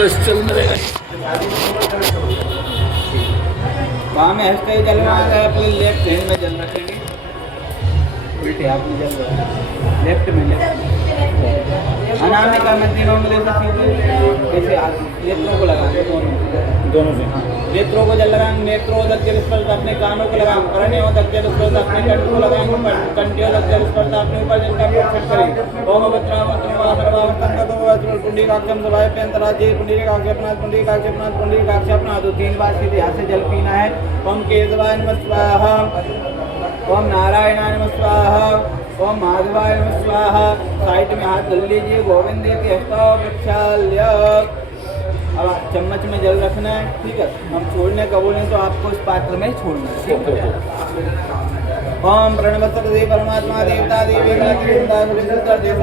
बस चल रहेगा। वहाँ में हंसते ही जल रहा है, अपने लेफ्ट हैंड में जल रखेंगे, उल्टे हाथ में जल रहा है, लेफ्ट में अनामिका मध्यमा उंगली से सीधे ऐसे हाथ नेत्रों को लगाएंगे, दोनों से नेत्रों को जल लगाएंगे, नेत्रोदक जल स्पर्श अपने कानों को लगाएंगे, कर्णयोदक जल स्पर्श अपने कंठ को लगाएंगे, कंठयोदक जल स्पर्श अपने ऊपर जल का प्रोक्षण करेंगे। ओम वज्रावत्रम सर्वावतंगतो पुंडरीकाक्षम सभाय पेंतराजे पुंडरीकाक्षपनाथ पुंडरीकाक्षपनाथ पुंडरीकाक्षपनाथ। तो 3 बार सीधे हाथ से जल पीना है। ओम केशवाय नमः स्वाहा, ओम नारायणाय नमः स्वाहा, ओम माधवाय नमः स्वाहा। साइड में हाथ धर लीजिए, गोविंद के हस्तौ प्रक्षाल्य। अब चम्मच में जल रखना है, ठीक है। हम छोड़ने का बोलें तो आपको इस पात्र में छोड़ना है। ओम प्रणवत्सते परमात्मा देवता देवी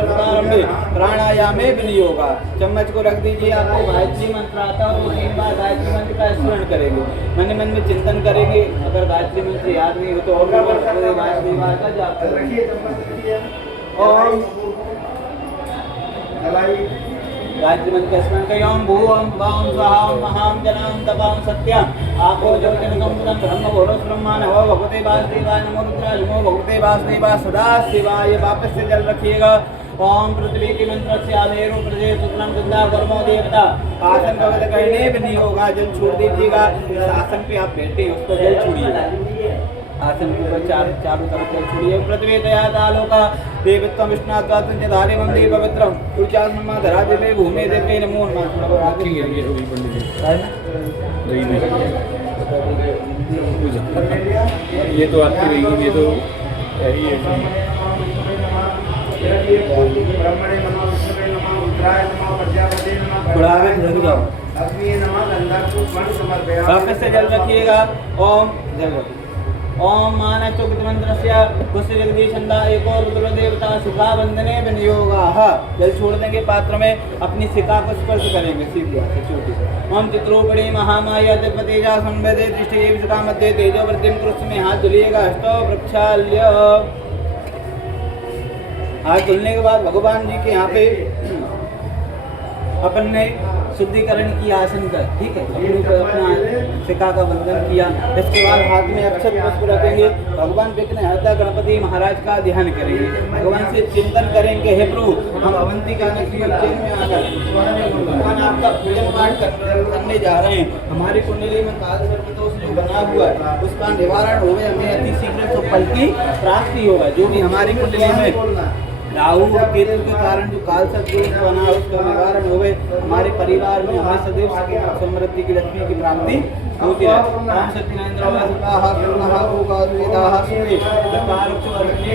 प्रारंभे प्राणायामे विनियोगा। चम्मच को रख दीजिए, आपको गायत्री मंत्र आता है, 3 बार गायत्री मंत्र का स्मरण करेंगे, मन मन में चिंतन करेंगे। अगर गायत्री मंत्र याद नहीं हो तो और गायत्री का जाप करेंगे। ओम गायत्री मंत्र का स्मरण करें। ओम भू ओम भवाम स्वाहा ओम महाम जलाम तपाम सत्यम आपो ज्योतिर्गम ब्रह्म भोरो ब्रह्मा नमो भगवते वासुदेवाय नमो रुद्राय नमो भगवते वासुदेवाय सदा शिवाय। वापस से जल रखिएगा। ओम पृथ्वी के मंत्र से आधेरु प्रदेश शुक्लम गंगा कर्मो देवता आसन भगत करने भी नहीं होगा, जल छोड़ दीजिएगा। आसन पे आप बैठे उसको जल छोड़िएगा, आसन के ऊपर चारों तरफ जल छोड़िए। पृथ्वी दया आलोका देवत्वम विष्णुत्वं च धारिवं देव पवित्रं कुचासनमा धरा देवे भूमि देवे नमो नमः। आगे ये होगी पंडित जी है ना, ये तो आपकी रहेगी, ये तो यही है। थोड़ा आगे झुक जाओ, वापस से जल रखिएगा। ओम जल रखिए। ओम मानचोक्त मंत्रस्य कुछ जगदीशंदा एको रुद्र देवता शिखा वंदने विनियोगाः। जल छोड़ने के पात्र में अपनी शिखा को स्पर्श करेंगे सीधे हाथ से चोटी। ओम चित्रोपड़ी महामाया जगतेजा संवेदे दृष्टि विषका मध्य तेजो वृद्धिम कृष्ण में हाथ धुलिएगा। हस्तो प्रक्षाल्य। हाथ धुलने के बाद भगवान जी के यहाँ पे अपन ने शुद्धिकरण की आसन का, ठीक है, अपना शिखा का बंधन किया। इसके बाद हाथ में अक्षत पुष्प रखेंगे, भगवान विघ्नहर्ता गणपति महाराज का ध्यान करेंगे, भगवान से चिंतन करेंगे। हे प्रभु, हम अवंतिका नगरी उज्जैन में आकर भगवान आपका पूजन पाठ करने जा रहे हैं। हमारी कुंडली में काल सर्प दोष जो बना हुआ है उसका निवारण हो गया, हमें अति शीघ्र तो फल की प्राप्ति होगा। जो भी हमारी कुंडली में राहु और केतु के कारण जो काल सर्प दोष बना उसका निवारण हो गए। हमारे परिवार में हमें सदैव समृद्धि की लक्ष्मी की प्राप्ति होती है। ओम सत्यनारायण स्वाहा पूर्णः भोगाद्वेदाः सुमे चकारक्षु अर्पणे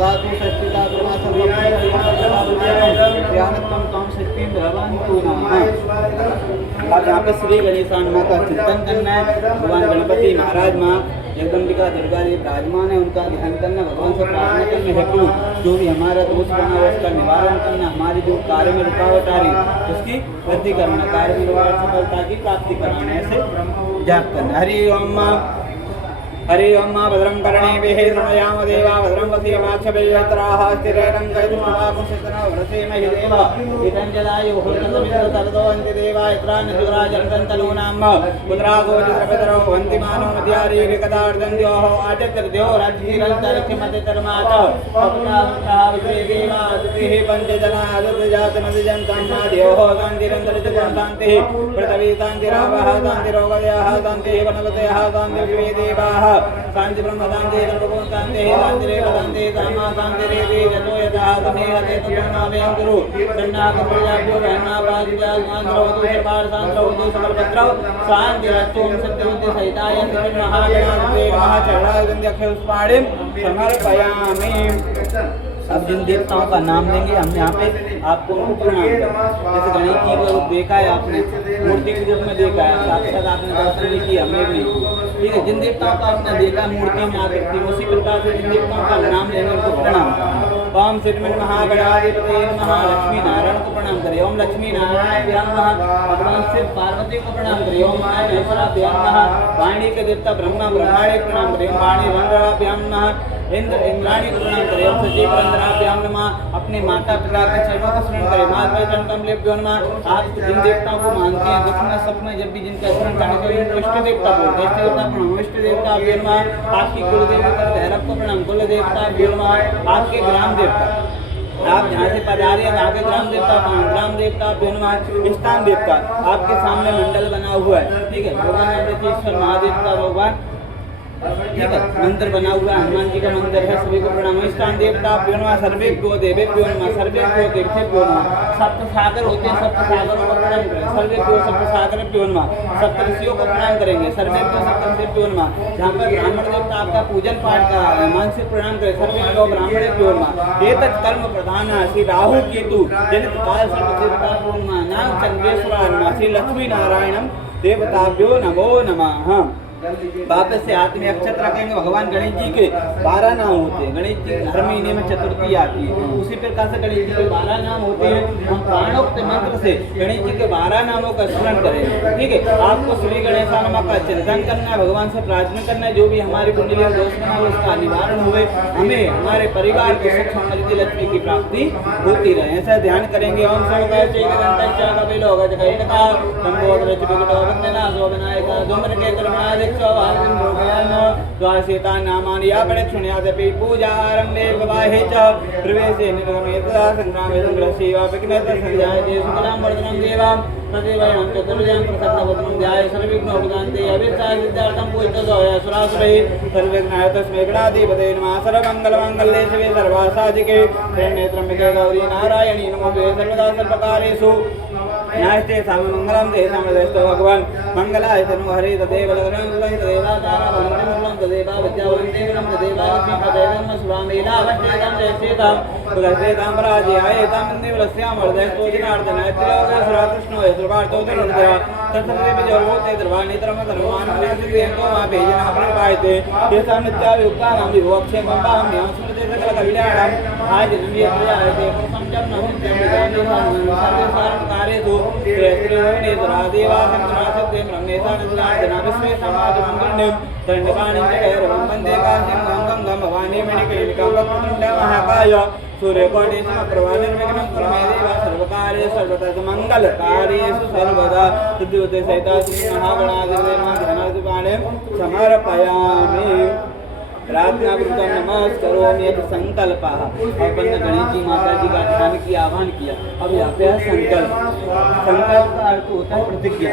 धातु सच्चिदा ब्रह्म सर्वज्ञ ज्ञानत्वं तम सत्यं भगवन्तु नमः। अब यहाँ पे श्री गणेशान माँ का चिंतन करना है। भगवान गणपति महाराज, माँ जगदम्बिका दुर्गा देवी विराजमान है, उनका ध्यान करना, भगवान से प्रार्थना करना है कि जो भी हमारा दोष बना हो उसका निवारण करना, हमारी जो कार्य में रुकावट आ रही उसकी वृद्धि करना, कार्य में रुकावट सफलता की प्राप्ति कराना, ऐसे जाप करना। हरि ओम हरि ओम भद्रं कर्णेभिः शृणुयाम देवा भद्रं वसीमाक्षभिर्यत्राः स्थिरैरङ्गैर्मुखापुंसतना व्रतेमहि देव इदञ्जलायुः तन्दमिन्द्रतरतो हन्ति देवा यत्रान्यजुराजर्गन्तनूनाम् पुत्रागोचरपितरो हन्ति मानो मध्यारीरिकदार्दन्द्योः आचत्यर्द्यो राज्यनिरन्तरिक्षमतितर्मात् अपराहुत्राः विश्वे देवा अतिथिः पञ्चजना अदृतजातमधिजन्तान्नाद्योः शान्तिरन्तरिक्षशान्तिः पृथिवी शान्तिरावः शान्तिरोगदयः शान्तिः वनपतयः शान्तिर्विश्वे देवाः शांति ब्रह्म शांति सर्वगुण शांति शांति रेव शांति सामा शांति रेवी जतो यथा तमेरते तन्नामें गुरु सन्नाक प्रजाभ्यो वहनापादित्या शांतिरवतु सर्वार शांतिरवतु सकलपत्रौ शांतिरस्तुं सत्यवती सहिताय महागणाधिपते महाचरणागंध्यक्षुष्पाणिं समर्पयामि। अब जिन देवताओं का नाम लेंगे हम यहाँ पे आपको उनको प्रणाम करें। जैसे गणेश जी को देखा है आपने, मूर्ति के रूप में देखा है, साक्षात आपने दर्शन नहीं किया, हमने भी, ठीक है। जिन देवताओं का आपने देखा मूर्ति में आकृति, उसी प्रकार से जिन देवताओं का नाम लेंगे उनको प्रणाम। ओम श्रीमन महागणाधिपते नमः। लक्ष्मी नारायण को प्रणाम करें। ओम लक्ष्मी नारायण नमः। भगवान शिव पार्वती को प्रणाम करें। ओम महेश्वराभ्यां नमः। वाणी के देवता ब्रह्मा ब्रह्मांडे प्रणाम करें। वाणी रंध्राभ्यां नमः। इंद्र इंद्राणी को प्रणाम करें। ओम सचिव वंदनाभ्याम नमः। अपने माता पिता के चरणों का स्मरण करें। माता चरण कमलेभ्यो नमः। आप जिन देवताओं को मानते हैं दुख में सुख में जब भी जिनका स्मरण करने के लिए इष्ट देवता बोलते हैं, इष्ट देवता प्रणाम। इष्ट देवता नमः। आपकी कुल देवता भैरव को प्रणाम। कुल देवता नमः। आपके ग्राम देवता आप जहाँ से पधारे हैं वहाँ के ग्राम देवता ग्राम देवता हनुमान स्थान देवता आपके सामने मंडल बना हुआ है, ठीक है। भगवान अमृतेश्वर महादेव का भगवान, ठीक है, मंदिर बना हुआ है, हनुमान जी का मंदिर है। सभी को प्रणाम। स्थान देवता प्योनमा सर्वे प्यो देवे प्योनमा सर्वे प्यो देवते प्योनमा। सप्त सागर होते हैं, सप्त सागरों को प्रणाम करें। सर्वे प्यो सप्त सागर प्योनमा। सप्त ऋषियों को प्रणाम करेंगे। सर्वे प्यो सप्त ऋषि प्योनमा। जहाँ पर ब्राह्मण देवता आपका पूजन पाठ करा रहे हैं मन से प्रणाम करें। सर्वे प्यो ब्राह्मण प्योनमा। एतत् कर्म प्रधान श्री राहु केतु जनित काल सर्व देवता प्योनमा नाम चंद्रेश्वर श्री लक्ष्मी नारायणम देवताभ्यो नमो नमः। वापस से हाथ में अक्षत रखेंगे। भगवान गणेश जी के 12 नाम होते हैं। गणेश जी हर महीने में चतुर्थी आती है, उसी प्रकार से गणेश जी के 12 नाम होते हैं। हम प्राणोक्त मंत्र से गणेश जी के 12 नामों का स्मरण करेंगे, ठीक है। आपको श्री गणेशानमा का चिंतन करना है, भगवान से प्रार्थना करना है जो भी हमारी कुंडली में दोष बना हो उसका निवारण हुए, हमें हमारे परिवार को सुख समृद्धि लक्ष्मी की प्राप्ति होती रहे, ऐसा ध्यान करेंगे। ओम पूजा आरंभे विवाहे च प्रवेशे निर्गमे तदा संग्रामे संग्रहसेवा विघ्नहर्ता संध्याये शुक्लां वरदनं देवां तदेवं चतुर्भुजां प्रसन्नवदनं ध्याये सर्वविघ्नोपशान्ते अभिष्टाय सिद्धार्थं पूजितोऽय सुरासुरैः सर्वविघ्नाय तस्मै गणाधिपतये नमः। सर्वमङ्गलमाङ्गल्ये शिवे सर्वासाधिके शरण्ये गौरी नारायणी नमोस्तुते सर्वदा सर्वकार्येषु नास्ते सर्वमङ्गलं ते समदस्तु भगवान् मङ्गलाय तनु हरे तदेव लग्नं तदेवादारा वन्दनं तदेवा विद्यावन्देवनं तदेवा लक्ष्मीपदेवं सुरामेला वन्देतं जयसेतां कुलसेतां पराजयायेतां वन्देवलस्यां वरदस्तोजनार्दनाय त्रिलोकसुराकृष्णो यशुर्वार्तो धनुर्धरा तत्सर्वे विजयोते द्रवाणितरं धर्मानुग्रहसिद्धेतो मा भेजना प्रपायते तेषां नित्याभियुक्तानां विभोक्षेमं वाहम्यां स्मृते सकलकल्याणम् आज नम्यत्रयायते प्रसंजं नमः सर्वेसारं कार्येषु श्रेष्ठदेवासंतनासिद्धे ब्रह्मेशानन्दनादना विश्वे समाजमङ्गलनिं दण्डकाणि जगैरवं वन्दे काशीं गङ्गं भवानी मणिकैलिकां वक्रतुण्ड महाकाय सूर्यकोटि समप्रभा निर्विघ्नं कुरु मे देव सर्वकार्येषु सर्वदा मङ्गलकार्येषु सर्वदा सिद्धिबुद्धि सहिता श्री महागणाधिपतये नमः ध्यानाधिपाणे समर्पयामि। प्रार्थना पूर्वक नमस्करोमि यदि संकल्पः। अपन ने गणेश जी माता जी का ध्यान किया, आह्वान किया। अब यहाँ पे है संकल्प। संकल्प का अर्थ होता है प्रतिज्ञा।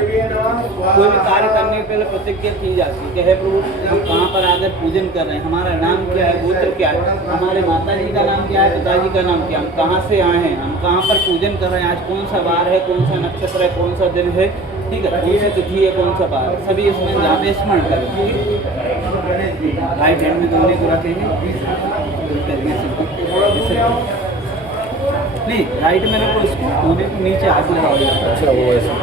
कोई भी कार्य करने के पहले प्रतिज्ञा की जाती है कि हे प्रभु हम कहाँ पर आकर पूजन कर रहे हैं, हमारा नाम क्या है, गोत्र क्या है, हमारे माता जी का नाम क्या है, पिताजी का नाम क्या है, हम कहाँ से आए हैं, हम कहाँ पर पूजन कर रहे हैं, आज कौन सा वार है, कौन सा नक्षत्र है, कौन सा दिन है, ठीक है, कौन सी तिथि है, कौन सा बार है, सभी इसमें जहाँ पे स्मरण करें। राइट हैंड में दोनों को रखेंगे नहीं, राइट में रखो इसको, दोनों को नीचे हाथ लगाओ। अच्छा वो ऐसा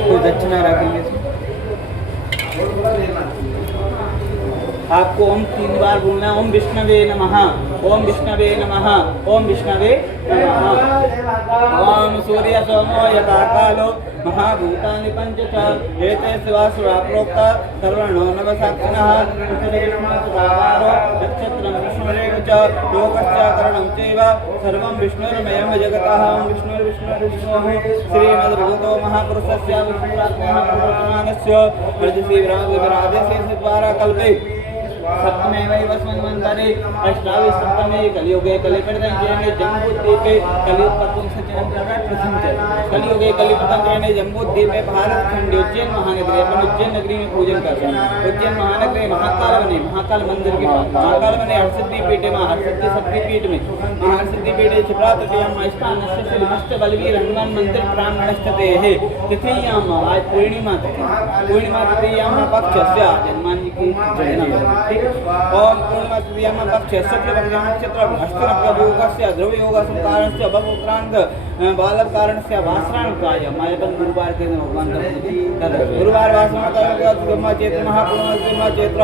कोई दक्षिणा रखेंगे। आपको ओम 3 बार बोलना है। ओम विष्णवे नमः, ओम विष्णवे नमः, ओम विष्णवे नमः। ओम सूर्य सोमो यथा कालो महाभूतानि पंच च एते शिवासुरा प्रोक्ता सर्वणो नवसाक्षिणः उत्तरविष्णुसुरावारो नक्षत्रं विष्णुरेव च लोकश्च करणं चैव सर्वं विष्णुर्मयं जगतः। विष्णुर्विष्णुर्विष्णुः श्रीमद्भगवतो महापुरुषस्य विष्णुरात्मनः प्रवर्तमानस्य प्रजसीवरादेशस्य द्वारा कल्पे सप्तमेवैवस्मन्वन्तरे अष्टाविंशतमे कलियुगे कलिपतञ्जयने जम्बूद्वीपे कलियुगपतुं सचनं प्रथम कलियुगे कलिपतञ्जयने जम्बूद्वीपे भारतखंडे उज्जैन महानगरी, अपन उज्जैन नगरी में पूजन करते हैं। उज्जैन महानगरी महाकाल बने, महाकाल मंदिर के पास महाकाल बने हरसिद्धि पीठे में, हरसिद्धि शक्तिपीठ में हरसिद्धि पीठे क्षिप्रा तृतीयां स्थानस्य श्रीमस्त बलवीर हनुमान मंदिर प्रांगणस्थिते है। तिथियां आज पूर्णिमा तिथि, पूर्णिमा तिथियां पक्षस्य हनुमान जी की जन्म ओम पूर्णिमा तिथियां पक्षे शुक्लपक्षे नक्षत्र हस्तनप्रयोगस्य द्रव्ययोगसंकारस्य भवोक्रांत बालक कारणस्य वासराणकाय मायपन गुरुवार के दिन भगवान का गुरुवार वासराणकाय चैत्र महापूर्णिमा चैत्र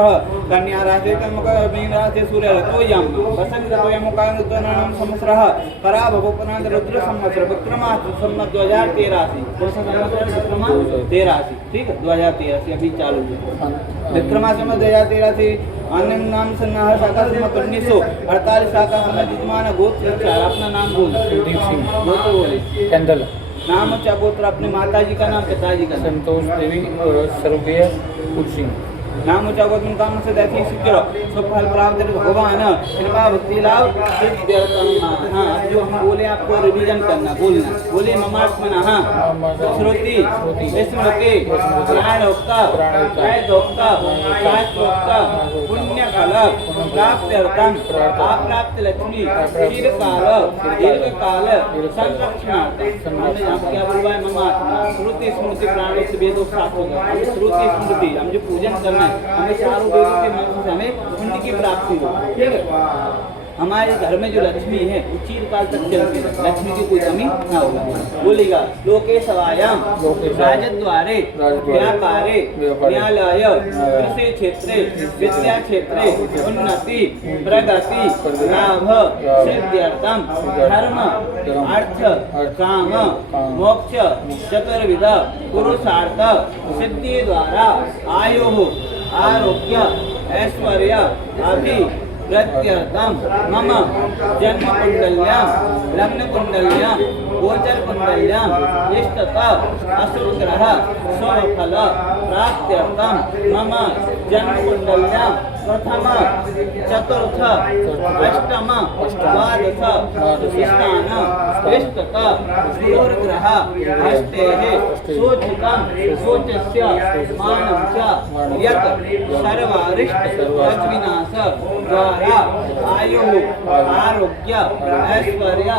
कन्या राशि कर्मक मीन राशि सूर्य ऋतुयां वसंत ऋतुयां मुकांतनाम संवत्सरः परा भवोक्रांत रुद्र संवत्सर विक्रमाः संवत 2013 कौन सा संवत्सर विक्रमा 13, ठीक है 2013 अभी चालू है। विक्रमासम 2013 अन्य नाम संहार शाखा से 1948 शाखा से यजमान गोत्र चार अपना नाम बोल कुलदीप सिंह गोत्र बोले कैंडल नाम अच्छा गोत्र अपने माताजी का नाम पिताजी का नाम संतोष देवी और सर्वज्ञ कुल सिंह नाम ऊंचा गोत्र काम से दैथिक सिक्र सब फल प्राप्त भगवान कृपा भक्ति लाभ हाँ जो हम बोले आपको रिवीजन करना बोलना बोले ममात्मना हाँ श्रुति स्मृति प्राणोक्ता वेदोक्ता शास्त्रोक्ता पुण्य फल प्राप्त्यर्थम अप्राप्त लक्ष्मी क्षीर काल दीर्घ काल संरक्षणार्थम हमने यहाँ क्या बोलवा है ममात्मा श्रुति स्मृति प्राणोक्त वेदों साथ होगा श्रुति स्मृति हम जो पूजन करना है हमें चारों वेदों के मंत्र से हमें पुण्य की प्राप्ति हो ठीक है हमारे घर में जो लक्ष्मी है वो चिरकाल तक चलती है लक्ष्मी की कोई कमी ना होगा लोकेगा लोके सवायाम राजद्वारे व्यापारे न्यायालय कृषि क्षेत्रे विद्या क्षेत्रे उन्नति प्रगति लाभ सिद्ध्यर्थम धर्म अर्थ काम मोक्ष चतुर्विध पुरुषार्थ सिद्धि द्वारा आयु आरोग्य ऐश्वर्य अभि प्रत्यर्थम मम जन्म कुंडल्यां लग्न कुंडल्यां गोचर कुंडल्यां इष्टता असुर ग्रह स्वफल प्राप्त्यर्थम मम जन्म कुंडल्यां प्रथम चतुर्थ अष्टम द्वादश स्थान इष्टता ग्रह अष्टेः सूचितं सूचस्य मानं च यत् सर्वारिष्ट विनाश द्वारा आयु आरोग्य ऐश्वर्य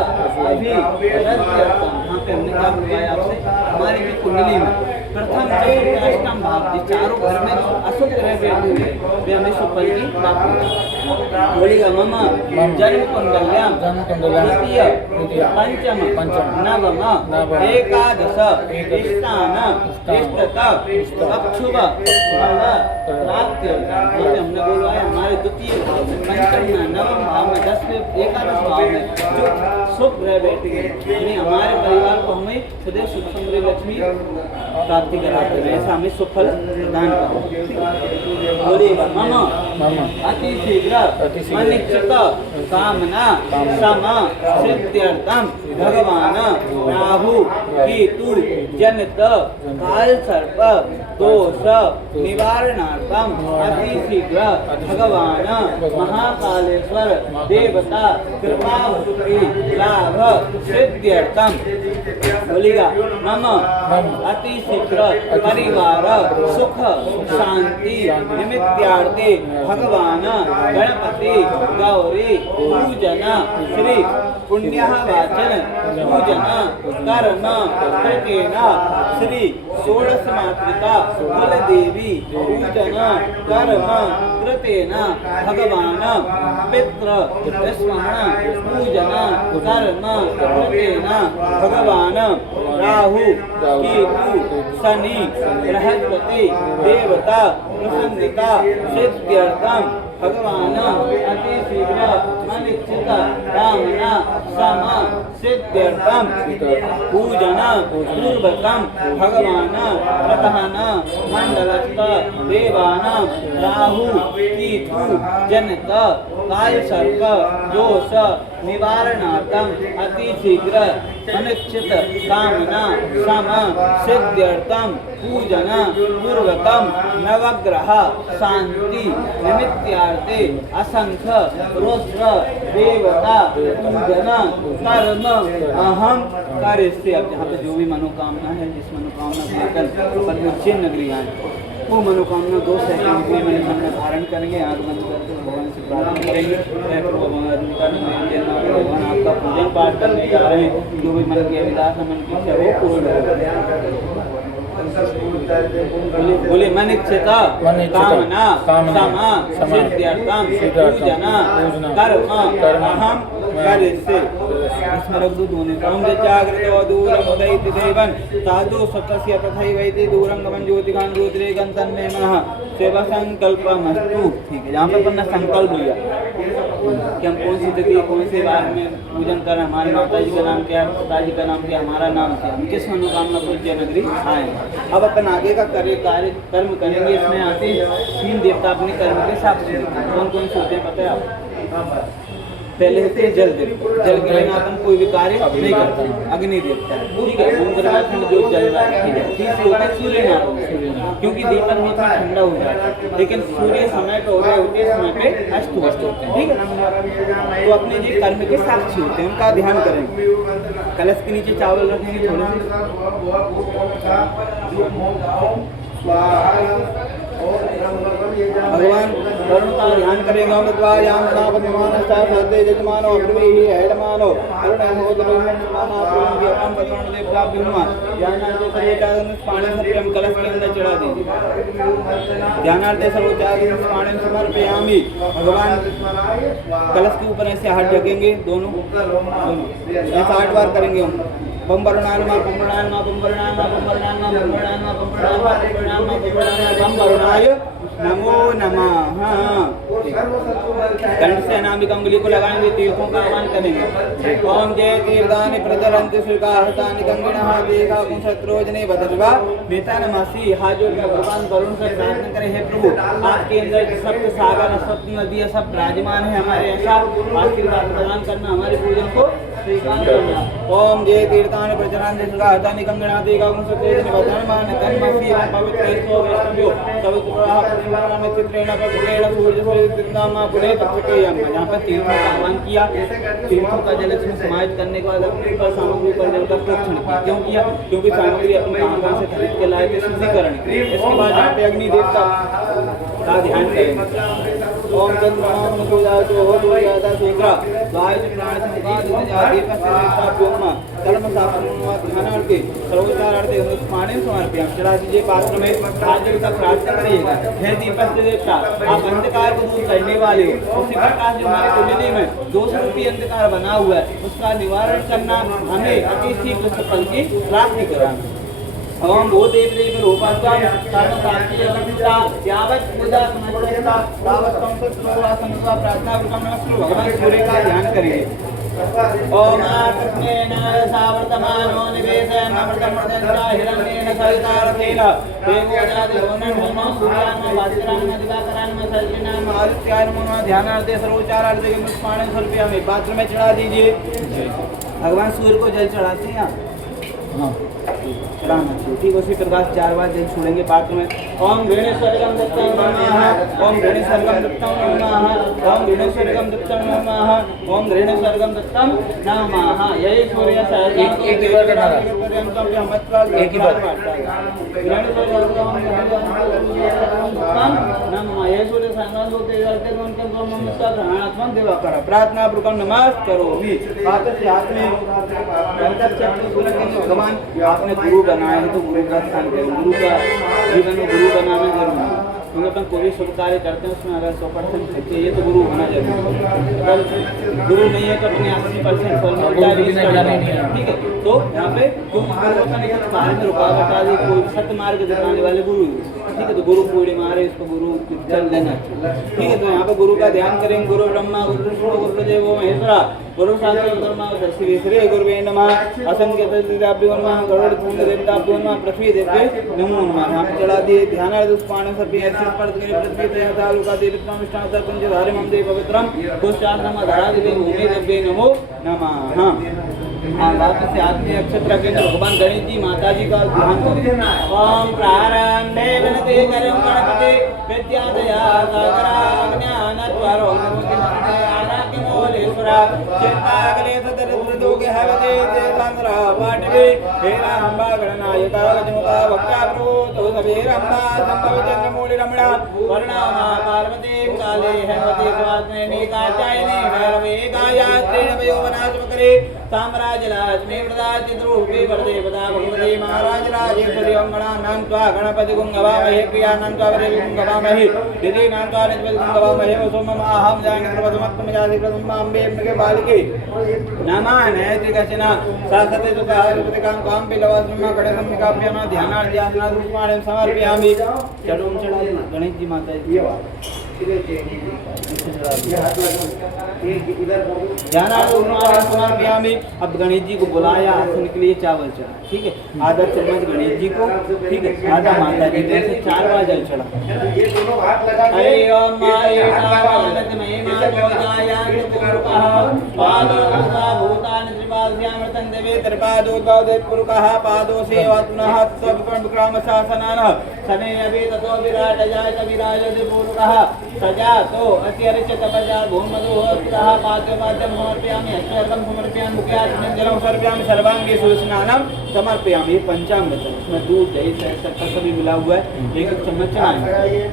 अभी यहाँ पे हमने क्या बताया आपसे हमारी भी कुंडली में प्रथम चतुर्थ अष्टम भाव जिस चारों घर में जो अशुभ ग्रह बैठे हुए वे हमें शुभ फल की प्राप्ति बोलेगा मम जन्म कुंडल्यां द्वितीय पंचम नवम एकादश स्थान इष्टता अक्षुभ फल प्राप्ति हमने बोलवाया हमारे द्वितीय पंचम में नवम भाव में 10वें एकादश भाव में जो शुभ ग्रह बैठे हैं हमें हमारे परिवार को हमें सदैव सुख समृद्धि लक्ष्मी प्राप्ति कराते हैं ऐसा हमें शुभ फल प्रदान करो बोलेगा मम अति शीघ्र अनिश्चित कामना सम सिद्ध्यर्थम भगवान राहु केतु जनित काल सर्प दोष निवारणार्थम अति शीघ्र भगवान महाकालेश्वर देवता कृपावती लाभ सिद्ध्यर्थम बोलेगा मम अति शीघ्र परिवार सुख शांति निमित्तार्थे भगवान गणपति गौरी पूजन श्री पुण्यवाचन पूजन कर्म कृतेन श्री षोडश मातृका कुलदेवी पूजन कर्म कृतेन भगवान पितृ स्मरण पूजन कर्म कृतेन भगवान राहु केतु शनि बृहस्पति देवता प्रसन्नता सिद्ध्यर्थम भगवान अति शीघ्र अनिश्चित कामना सम सिद्ध्यर्थम पूजन पूर्वकम भगवान प्रधान मंडलस्थ देवान राहु केतु जनित काल सर्प दोष निवारणार्थम अति शीघ्र अनिश्चित कामना सम सिद्ध्यर्थम पूजन पूर्वकम नवग्रह शांति निमित्तार्थे असंख्य रुद्र देवता पूजन कर्म अहम करिष्ये। अब यहाँ पे जो भी मनोकामना है जिस मनोकामना को लेकर अपन उज्जैन नगरी आए वो मनोकामना 2 सेकंड के लिए मैंने सामने धारण करेंगे आग बंद करके भगवान से प्रार्थना करेंगे भगवान आपका पूजन पाठ करने जा रहे हैं जो भी मन की अभिलाषा मन की इच्छा वो पूर्ण हो बोले मन इच्छता कामना सम सिद्ध्यर्थम पूजन कर्म अहम कार्य से इसमें रख दो दोनों काम जे जागृतो दूरम उदयति देवन साधु सत्स्य तथैवैति दूरं गमन ज्योतिकान ज्योतिरेगं तन्मे मनः सेवा संकल्पमस्तु। ठीक है, यहाँ पे अपना संकल्प लिया कि हम कौन सी तिथि कौन से वार में पूजन कर रहे हैं, हमारी माता जी का नाम क्या है, पिता जी का नाम क्या है, हमारा नाम क्या है, हम किस मनोकामना को जयनगरी आए। अब अपन आगे का कार्य कर्म करेंगे। इसमें आते 3 देवता अपने कर्म के साक्षी होते हैं। कौन कौन से होते हैं पता है आपको? पहले होते हैं जल देवता, जल के बिना अपन कोई भी कार्य नहीं करते। अग्नि देवता, ठीक है, जो जल रहा है, ठीक है। तीसरे होता है सूर्य नारायण, क्योंकि दीपक में ठंडा हो जाता है, लेकिन सूर्य समय पे उदय होते हैं, समय पे अस्त होते हैं, ठीक है। तो अपने जो कर्म के साक्षी होते हैं उनका ध्यान करेंगे। कलश के नीचे चावल रखेंगे थोड़े भगवान वरुण का ध्यान करेंगे। अमृतवायाम नापद्यमान स्थापते जजमानो अब्रवीहि हैलमानो अरुण होदमान आपके अपन पत्रों देवता ब्रह्मा ध्यानार्थे सर्वोच्चारण पाणी सत्यम कलश के अंदर चढ़ा दीजिए। ध्यानार्थे सर्वोच्चारण पाणी समर्पयामि। भगवान कलश के ऊपर ऐसे हाथ रखेंगे, दोनों ऐसा 8 बार करेंगे हम। बम वरुणानमा बम वरुणानमा बम वरुणानमा बम वरुणानमा बम वरुणानमा बम वरुणानमा बम वरुणानमा बम वरुणानमा बम वरुणाय नमो नमः। कंठ से अनामिक अंगुली को लगाएंगे, तीर्थों का आह्वान करेंगे। ओम जय तीर्थानि प्रचरन्ति श्रीकाहतानि कंगिणः देखा कुंशत्रोजने बदलवा नेता नमासी। हाथ जोड़कर भगवान वरुण से प्रार्थना करें, हे प्रभु आपके अंदर सप्त सागर सप्त नदियां सब विराजमान है, हमारे ऐसा आशीर्वाद प्रदान करना, हमारे पूजन को स्वीकार करना। ओम जय तीर्थानि प्रचरन्ति श्रीकाहतानि कंगिणः देखा कुंशत्रोजने बदलवा तन्मसि पवित्रेषु वैष्णव्यो पवित्रः चित्रेण पवित्रेण सूर्य सूर्यनामा पुणे तत्सकयम। यहाँ पर तीर्थों का आह्वान किया, तीर्थों का जल इसमें समाहित करने के बाद अपने पर सामग्री पर जल का प्रोक्षण किया। क्यों किया? क्योंकि सामग्री अपने कहाँ से खरीद के लाए थे शुद्धिकरण। इसके बाद यहाँ पे अग्नि देवता का ध्यान करेंगे। ओम चंद्रमाम सूर्यादो हो दूयादा शीघ्र वायु प्राण संवाद जाति का श्रेष्ठा ब्रह्मा कर्म शास्त्र ध्यानार्थे सर्वोच्चारार्थे अनुष्ठाने समर्पयामि। चढ़ा दीजिए पात्र में। आज जब तक प्रार्थना करिएगा, हे दीपक देवता आप अंधकार को दूर करने वाले हो, उसी प्रकार जो हमारे कुंडली में दोष रूपी अंधकार बना हुआ है उसका निवारण करना, हमें अति शीघ्र सफल की प्राप्ति कराना। ओम भूदेव देव रूपात्मक सर्वसाक्षी अवस्था यावत् पूजा समस्ता तावत् संसत्वा समस्ता प्रार्थना पूर्वक नमस्कार। भगवान सूर्य का ध्यान करेंगे। ओम कृष्णेन सावर्तमानो निवेशेन अमृतमृतस्य हिरण्येन सवितारथेन देवोजादिहोनं नमो सूर्यान् भास्करान् दिवाकरान् सर्जिनान् आदित्यान् नमो। ध्यानार्थे सर्वोच्चारार्थे पुष्पाणि समर्पयामि। पात्र में चढ़ा दीजिए। भगवान सूर्य को जल चढ़ाते हैं आप? हाँ, चढ़ाना चाहिए। ठीक, उसी प्रकार 4 बार जल छोड़ेंगे पात्र में। ओम गणेश्वरगं दत्तं नमः। ओम गणेश्वरगं दत्तं नमः। ओम गणेश्वरगं दत्तं नमः। ओम गणेश्वरगं दत्तं नमः। यही सूर्य सहस्रनाम एक ही बार प्रार्थना पूर्वक नमस्कारोमि। पात्र से हाथ में भगवान आपने गुरु बनाया है तो गुरु का स्थान करें। गुरु का जीवन में गुरु बनाना जरूरी है, क्योंकि अपन कोई भी शुभ कार्य करते हैं उसमें अगर 100% चाहिए तो गुरु होना जरूरी है। अगर गुरु नहीं है तो अपने 80% फल मिलता है। ठीक है, तो यहाँ पे कार्य में रुकावट आ गई, कोई सत्य मार्ग दिखाने वाले गुरु, ठीक है, तो गुरु पूर्णिमा है, इसको गुरु जल देना। ठीक है, तो यहाँ पे गुरु का ध्यान करेंगे। गुरु ब्रह्मा गुरु विष्णु गुरुदेवो महेश्वरा गुरु साक्षात् परब्रह्म श्री श्री गुरुवे नमः। असंख्य देवताभ्यो नमः। गरुड़ तुंग देवताभ्यो नमः। पृथ्वी देव्ये नमो नमः। यहाँ पे चढ़ा दिए। ध्यानार्थ पुष्पाणि समर्पयामि। पृथ्वी तथा देवतां विष्णु कुंज धारे मम देव पवित्रम कुशानम धरा दिवे भूमि देव्ये नमो नमः। हाँ, वापस से आदमी अक्षत रखें तो भगवान गणेश जी माता जी का ध्यान करें। ओम प्रारंभे वनते करम गणपति विद्यादया सागरा ज्ञानद्वारो आराग्य मोलेश्वरा चित्तागले सदरुद्रोगे हवते ते संग्रह पाटवे हेरा अंबा गणनायका गजमुखा वक्ता प्रोतो सवेरंबा संभव चंद्रमूलि रमणा वर्णामा पार्वती काले हेमवती सुवासिने नीकाचायने भैरवे गायत्री नवयो वनाश्वकरे साम्राज्यराज्ञे प्रदाचि द्रूपे वरदेवता भगवते महाराज राजेश्वरी अंगणानां त्वा गणपति गुंगवामहे प्रियानां त्वा वरे गुंगवामहे दिदीनां त्वा निजपति गुंगवामहे सोमम अहं जानिकृतमत्तमजाति कृतम्बाम्बे मृगे बालिके नामानैति कचन सासते सुतारुपतिकां कां पिलवस्म गणसम्मिकाभ्याम ध्यानार्ध्यासना रूपाणि समर्पयामि चढ़ो चढ़ा गणेश जी माता जी समर्पयामि। अब गणेश जी को बुलाया आसन के लिए चावल चढ़ा, ठीक है, आधा चम्मच गणेश जी को, ठीक है, आधा माता जी को, ऐसे 4 बार जल चढ़ा। हरि ओम माये कावानतमये मातोजायात पुरुषः पादोसा भूतानि त्रिपाद्यामृतं देवे त्रिपादोदे पुरुषः पादो सेवात्मनः तत्सविक्रम शासनानः सने अभि ततो विराट जाय विराजते पुरुषः सजा तो अत्यर्चित तपजा भूमधुः पाद्य पाद्यं समर्पयामि हस्तम समर्पयामि मुख्यात्मन जलम समर्पयामि सर्वांगे स्नानम समर्पयामि। पंचामृत, इसमें दूध दही शक्कर सभी मिला हुआ है, 1 चम्मच चढ़ाएंगे।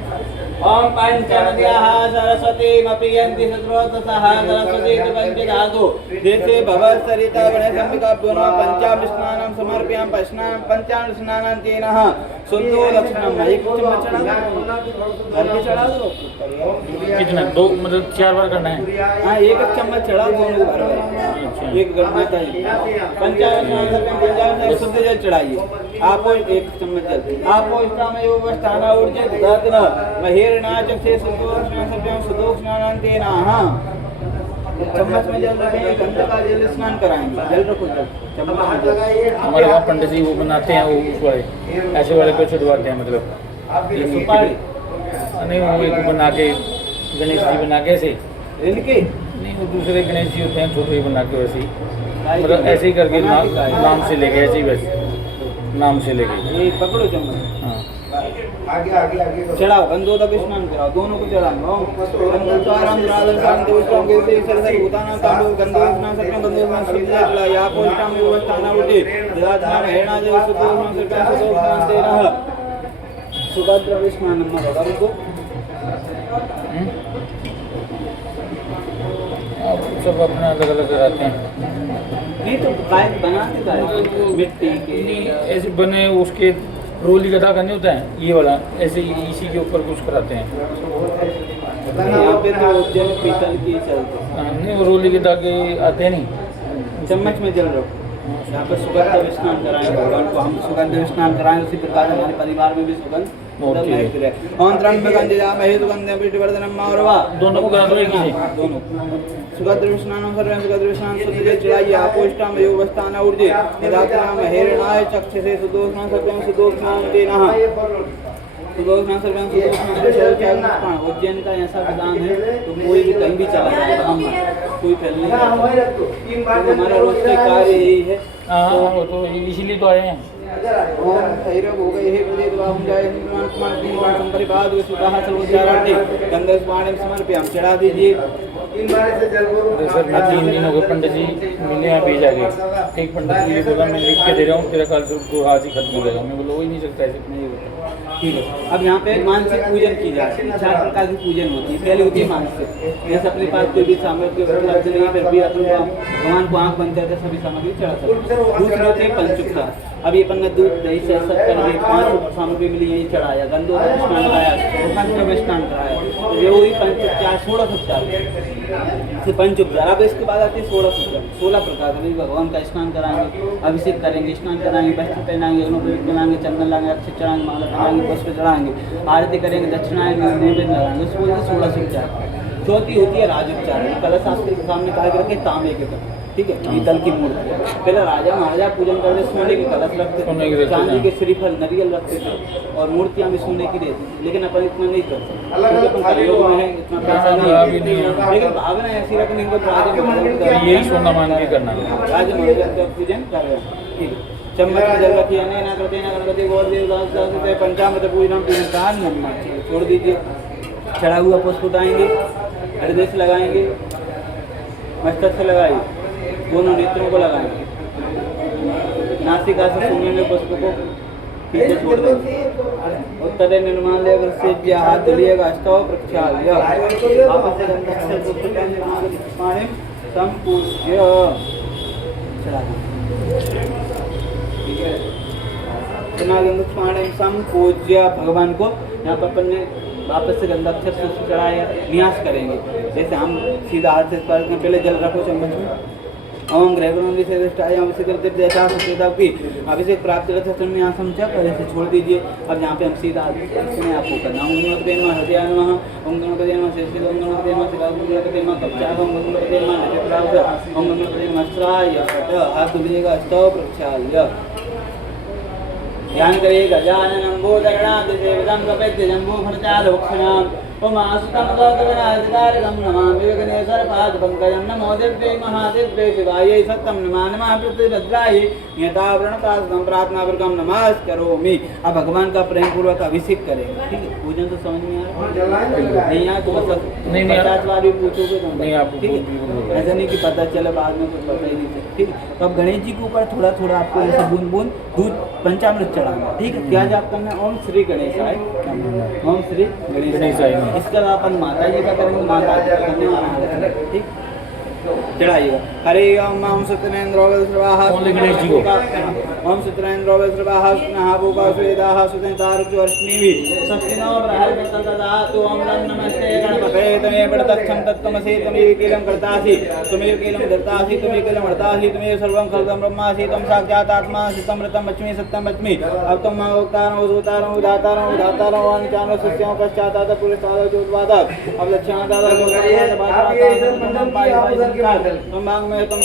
ओम पंचनद्याः सरस्वतीमपियन्ति शत्रुतसः सरस्वती पंचधातु जैसे भवसरिता गणेशम्बिकाभ्यो नमः पंचामृत स्नानं समर्पयामि। पंचामृत स्नानं तेन शुद्धो लक्षणम। 1 चम्मच चढ़ा दो कितना 2 मतलब 4 बार करना है? हाँ 1 चम्मच चढ़ा दोनों भर में, एक गणपति पंचामृत शुद्ध जल चढ़ाइए। आपो 1 चम्मच जल आपो इष्टामय स्थान ऊर्जे ददातन महेरणाच से सुदोषणान्तेन चम्मच में जल रखेंगे, गंगा का जल स्नान कराएंगे, जल रखो जल चम्मच। हमारे वहाँ पंडित जी वो बनाते हैं, वो उस वाले ऐसे वाले को छुड़वाते हैं, मतलब सुपारी नहीं वो एक बना के गणेश जी बना के ऐसे इनके नहीं, वो दूसरे गणेश जी होते हैं छोटे बना के वैसे ही, मतलब ऐसे ही करके नाम से लेके ऐसे ही बस नाम से लेके ये पकड़ो चम्मच। हाँ आगे चढ़ाओ, गंधोदक स्नान कराओ, दोनों को चढ़ाओ। गंधोद्वारम राधन देवस्वाम के सरसर भूताना तांडव गंधोस्नान सत्यम गंधोस्नान शुद्ध चढ़ा या पोष्टाम व्यवस्थाना उठे ददातना हेणा जल सुदोस्नान सत्यम सुदोस्नान तेरह सुभद्र स्नान नंबर होगा उनको सब अपना अलग अलग कराते हैं। नहीं तो काय बनाते काय मिट्टी के ऐसे बने उसके रोली गदा करने होता है, ये वाला ऐसे इसी के ऊपर कुछ कराते हैं। यहाँ पे तो जल पीतल की चलते नहीं वो रोली गदा के आते हैं नहीं, चम्मच में जल रखो। यहाँ पर सुगंध स्नान कराएं भगवान को, हम सुगंध स्नान कराएं, उसी प्रकार हमारे परिवार में भी सुगंध दोनों को दोनों सुगंध स्नान सर्वं सुगंध स्नान शुद्ध जल चढ़ाइए। आपोष्टाम योगस्थान ऊर्जे निदातनाम हेरणाय चक्षसे सुदोषणां सर्वं सुदोषणां तेन सुदोषणां सर्वं सुदोषणां। उज्जैन का ऐसा विधान है तो कोई भी कहीं भी चला जाए, हम कोई फैलने नहीं, हमारा रोज का कार्य यही है। हाँ तो इसीलिए तो आए हैं। ओम थैरव हो गए हे प्रदे द्वाहम जाय निर्माण कुमार तीन संपरिपाद सुधाः सर्वोच्चारार्थे गंधस्वाणिं समर्पयामि। चढ़ा दीजिए। सर मैं 3 दिन हो गए पंडित जी मिले हैं बीच आगे, एक पंडित जी ने बोला मैं लिख के दे रहा हूँ तेरा कल से तो आज ही खत्म हो जाएगा। मैं बोला हो ही नहीं सकता ऐसे नहीं होता। ठीक है, अब यहाँ पे मानसिक पूजन की जाती है। 4 प्रकार की पूजन होती है। पहले होती है मानसिक, जैसे अपने पास कोई भी सामग्री उपलब्ध नहीं है फिर भी अपन भगवान को आँख बंद करके सभी सामग्री चढ़ा सकते। दूसरी होती है पंचुपचार। अब ये अपन ने दूध दही से सब करके 5 सामग्री मिली यही चढ़ाया, गंधोदक स्नान कराया, पंचम स्नान कराया, तो ये हुई पंचोपचार 16 उपचार से पंचोपचार। अब इसके बाद आती है 16 प्रकार के भगवान का स्नान कराएंगे, अभिषेक करेंगे, स्नान कराएंगे, वस्त्र पहनाएंगे, अनुपयुक्त बनाएंगे, चंदन लगाएंगे, अक्षत चढ़ाएंगे, माला चढ़ाएंगे, पुष्प चढ़ाएंगे, आरती करेंगे, दक्षिणाएंगे, नैवेद्य लगाएंगे। 16 उपचार। चौथी होती है राजोपचार। कलश शास्त्र के सामने कहा रखे तांबे के कलश, ठीक है, पीतल की मूर्ति। पहले राजा महाराजा पूजन करते सोने के कलश रखते थे, चांदी के श्रीफल नरियल रखते थे और मूर्तियां भी सोने की रहती थी। लेकिन अपन इतना नहीं करते क्योंकि अपन कलयुग में है, इतना पैसा नहीं है, लेकिन भावना ऐसी रखने को राजा यही सोना मान के करना राजा महाराजा पूजन कर रहे हैं। ठीक है, चम्मच में जल रखिए, न करते न गणपति गौर देवदास पंचामृत पूजन पूजन नमः छोड़ दीजिए। चढ़ा हुआ पुष्प उठाएंगे, हृदय से लगाएंगे, मस्तक से लगाइए, दोनों नेत्रों को लगाएंगे, नासिका से सूंघेंगे पुष्प को, पीछे छोड़ देंगे। उत्तरे निर्माण लेकर से हाथ धुलिएगा, अष्टौ प्रक्षाल्य वापस से गंगा से पुष्पाणि संपूज्य चला ठीक है। पुष्पाणि संपूज्य भगवान को यहाँ पर अपन ने वापस से गंगा अक्षर से चढ़ाया, न्यास करेंगे। जैसे हम सीधा हाथ से स्पर्श करें, पहले जल रखो चम्मच में। ओम ग्रहण जैसा की अभिषेक प्राप्त में यहाँ समझक ऐसे छोड़ दीजिए। अब यहाँ पे हम सीधा इसमें आपको करना ओम गणपति नमः हृदय नमः ओम गणपति नमः शेषित ओम गणपति नमः शिवा ओम गणपति नमः कवचाः ओम गणपति नमः नक्षत्रावत ओम गणपति नमः श्राय हाथ धुलिएगा, अष्टौ प्रक्षाल्य ध्यान करिए। गजाननं भूतगणाधिसेवितं कपित्थ जम्बूफलचारुभक्षणाम् उमासुतं गौतमराजकारकं नमामि विघ्नेश्वरपादपङ्कजं नमो दिव्यै महादिव्यै शिवायै सत्यं नमः पृथ्वीभद्रायै नियतावरणपादं प्रार्थनापूर्वकं नमस्करोमि। अब भगवान का प्रेम पूर्वक अभिषेक करेंगे। ठीक है, पूजन तो समझ में आ रहा है नहीं? यहाँ तो मतलब 50 बार भी पूछोगे तो नहीं आपको, ठीक है। ऐसा नहीं कि पता चले बाद में कुछ पता ही नहीं चले, ठीक है। तो अब गणेश जी के ऊपर थोड़ा थोड़ा आपको ऐसे बूंद बूंद दूध पंचामृत चढ़ाना, ठीक है। क्या जाप करना है? ओम श्री गणेशाय, ओम श्री गणेशाय। इसका अपन माता जी का करेंगे, माता जी का करने वाला, ठीक। चढ़ाइएगा। हरे ओम सुतनेन्द्रोगस्रवाहा गणेश जी को ओम सुतनेन्द्रोगस्रवाहा स्नेहा भूका स्वेदाः सुतेतारुचवर्ष्णिभि सस्तिनो बृहस्पतिर्दधातु ओम नमस्ते गणपते तमे पठतक्षं तत्त्वमसि त्वमेव कीलं कर्तासि त्वमेव कीलं धर्तासि त्वमेव कीलं हर्तासि त्वमेव सर्वं खल्कं ब्रह्मासि त्वं साक्षात् आत्मा सितमृतं वच्मि सत्यं वच्मि अब त्वं मावक्तारं उदातारं उदातारं उदातारं वाञ्छानो सस्यं पश्चात् पुरुषादो चोद्वादः अब लक्ष्यादादः लोकपादपादं पायि तुम मांग में तुम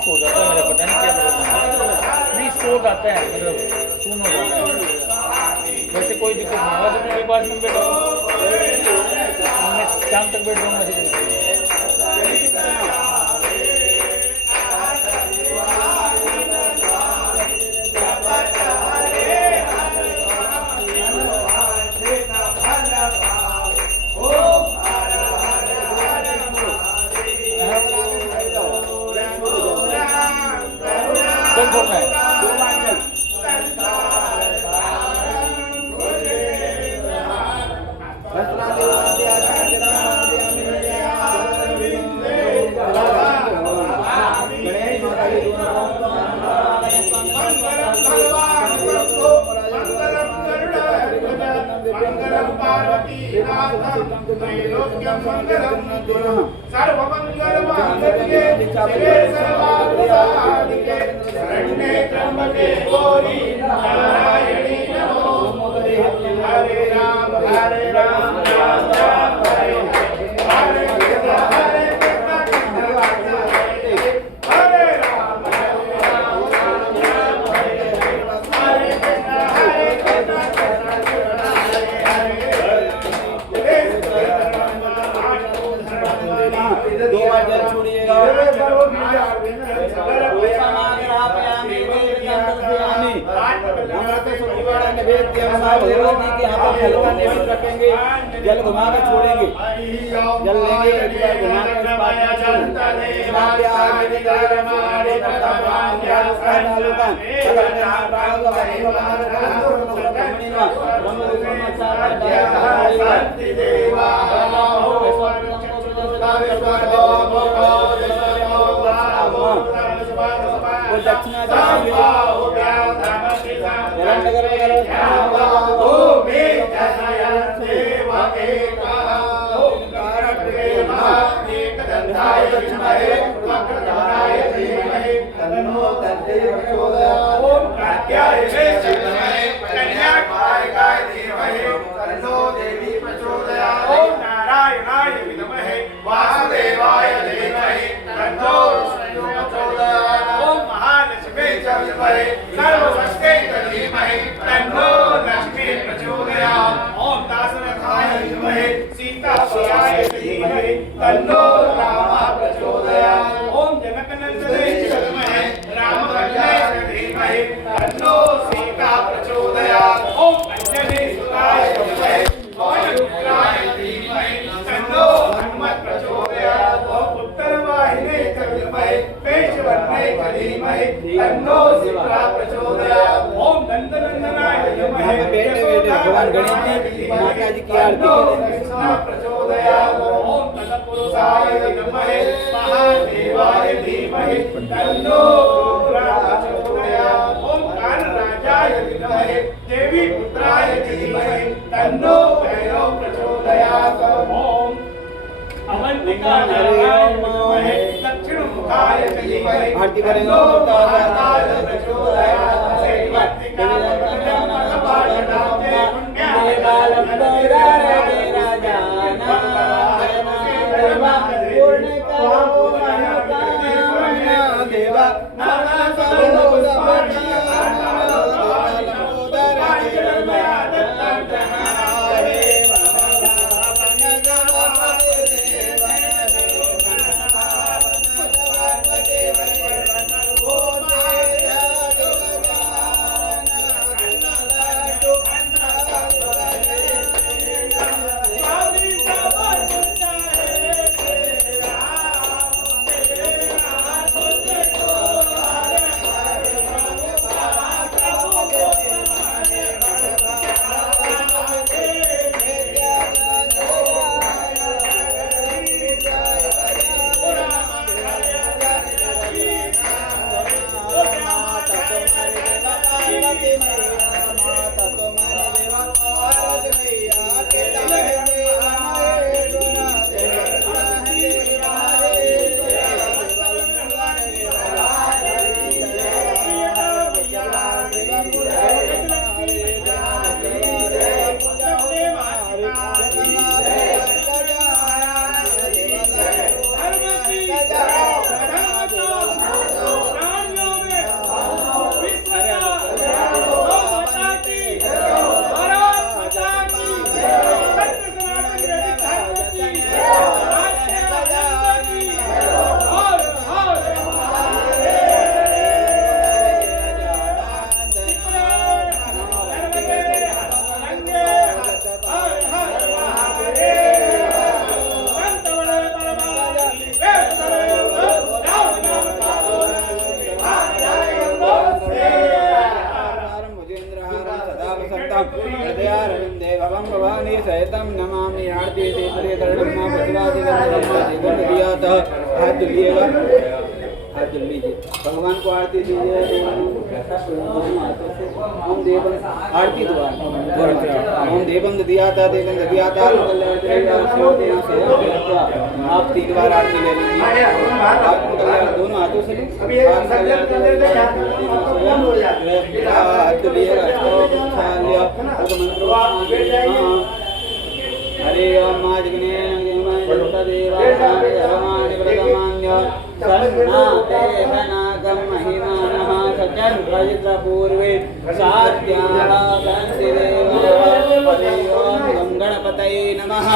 ऑफ हो जाता है मेरा, पता नहीं क्या प्रॉब्लम है, नहीं शोर आता है, मतलब सुन हो जाता है। वैसे कोई दिक्कत नहीं है, वैसे मेरे पास में बैठा मैं शाम तक बैठ जाऊँगा। छोड़ना है हरे राम हरे राम राम राम हरे हरे हरे दो बार जल छोड़िएगा। रखेंगे, जल घुमाकर छोड़ेंगे, जल लेंगे, एक बार घुमाकर दक्षिणा नगर नारायणाय विद्महे वासुदेवाय धीमहि तन्नो विष्णुः प्रचोदयात्। ओम महालक्ष्मी च विद्महे सर्वशक्त्यै च धीमहि तन्नो लक्ष्मी प्रचोदयात्। ओम दाशरथाय विद्महे सीतापतियाय धीमहि तन्नो रामः प्रचोदयात्। ओम जनकनन्दने च विद्महे रामभद्राय च धीमहि तन्नो सीता प्रचोदयात्। ओम अंजनी सुताय विद्महे पवनपुत्राय धीमहि तन्नो हनुमत् प्रचोदयात्। ओम उत्तरवाहिने च विद्महे पेशवर्णे च धीमहि तन्नो शिवा प्रचोदयात्। ओम नंदनंदनाय विद्महे भगवान गणेश जी माता जी की आरती प्रचोदयात्। ओम तत्पुरुषाय विद्महे महादेवाय धीमहि तन्नो प्रचोदयात्। ओम कालराजाय विद्महे देवी पुत्राय धीमहि तन्नो भैरव प्रचोदयात्। ओम अवंतिकाय विद्महे दक्षिणमुखाय धीमहि आरती करेंगे। तन्नो महाकाय प्रचोदयात्। देवबंद दिया था। हाथ धुलिएगा, हाथ धुल लीजिए। भगवान को आरती दीजिए दोनों हाथों से। ओम देवबंद आरती द्वारा ओम देवबंद दिया था, देवबंद दिया था। आप 3 बार आरती ले लीजिए। दोनों हाथों से हाथ धुलिएगा। हरे ओम माजगने पूर्वे गणपतये नमः।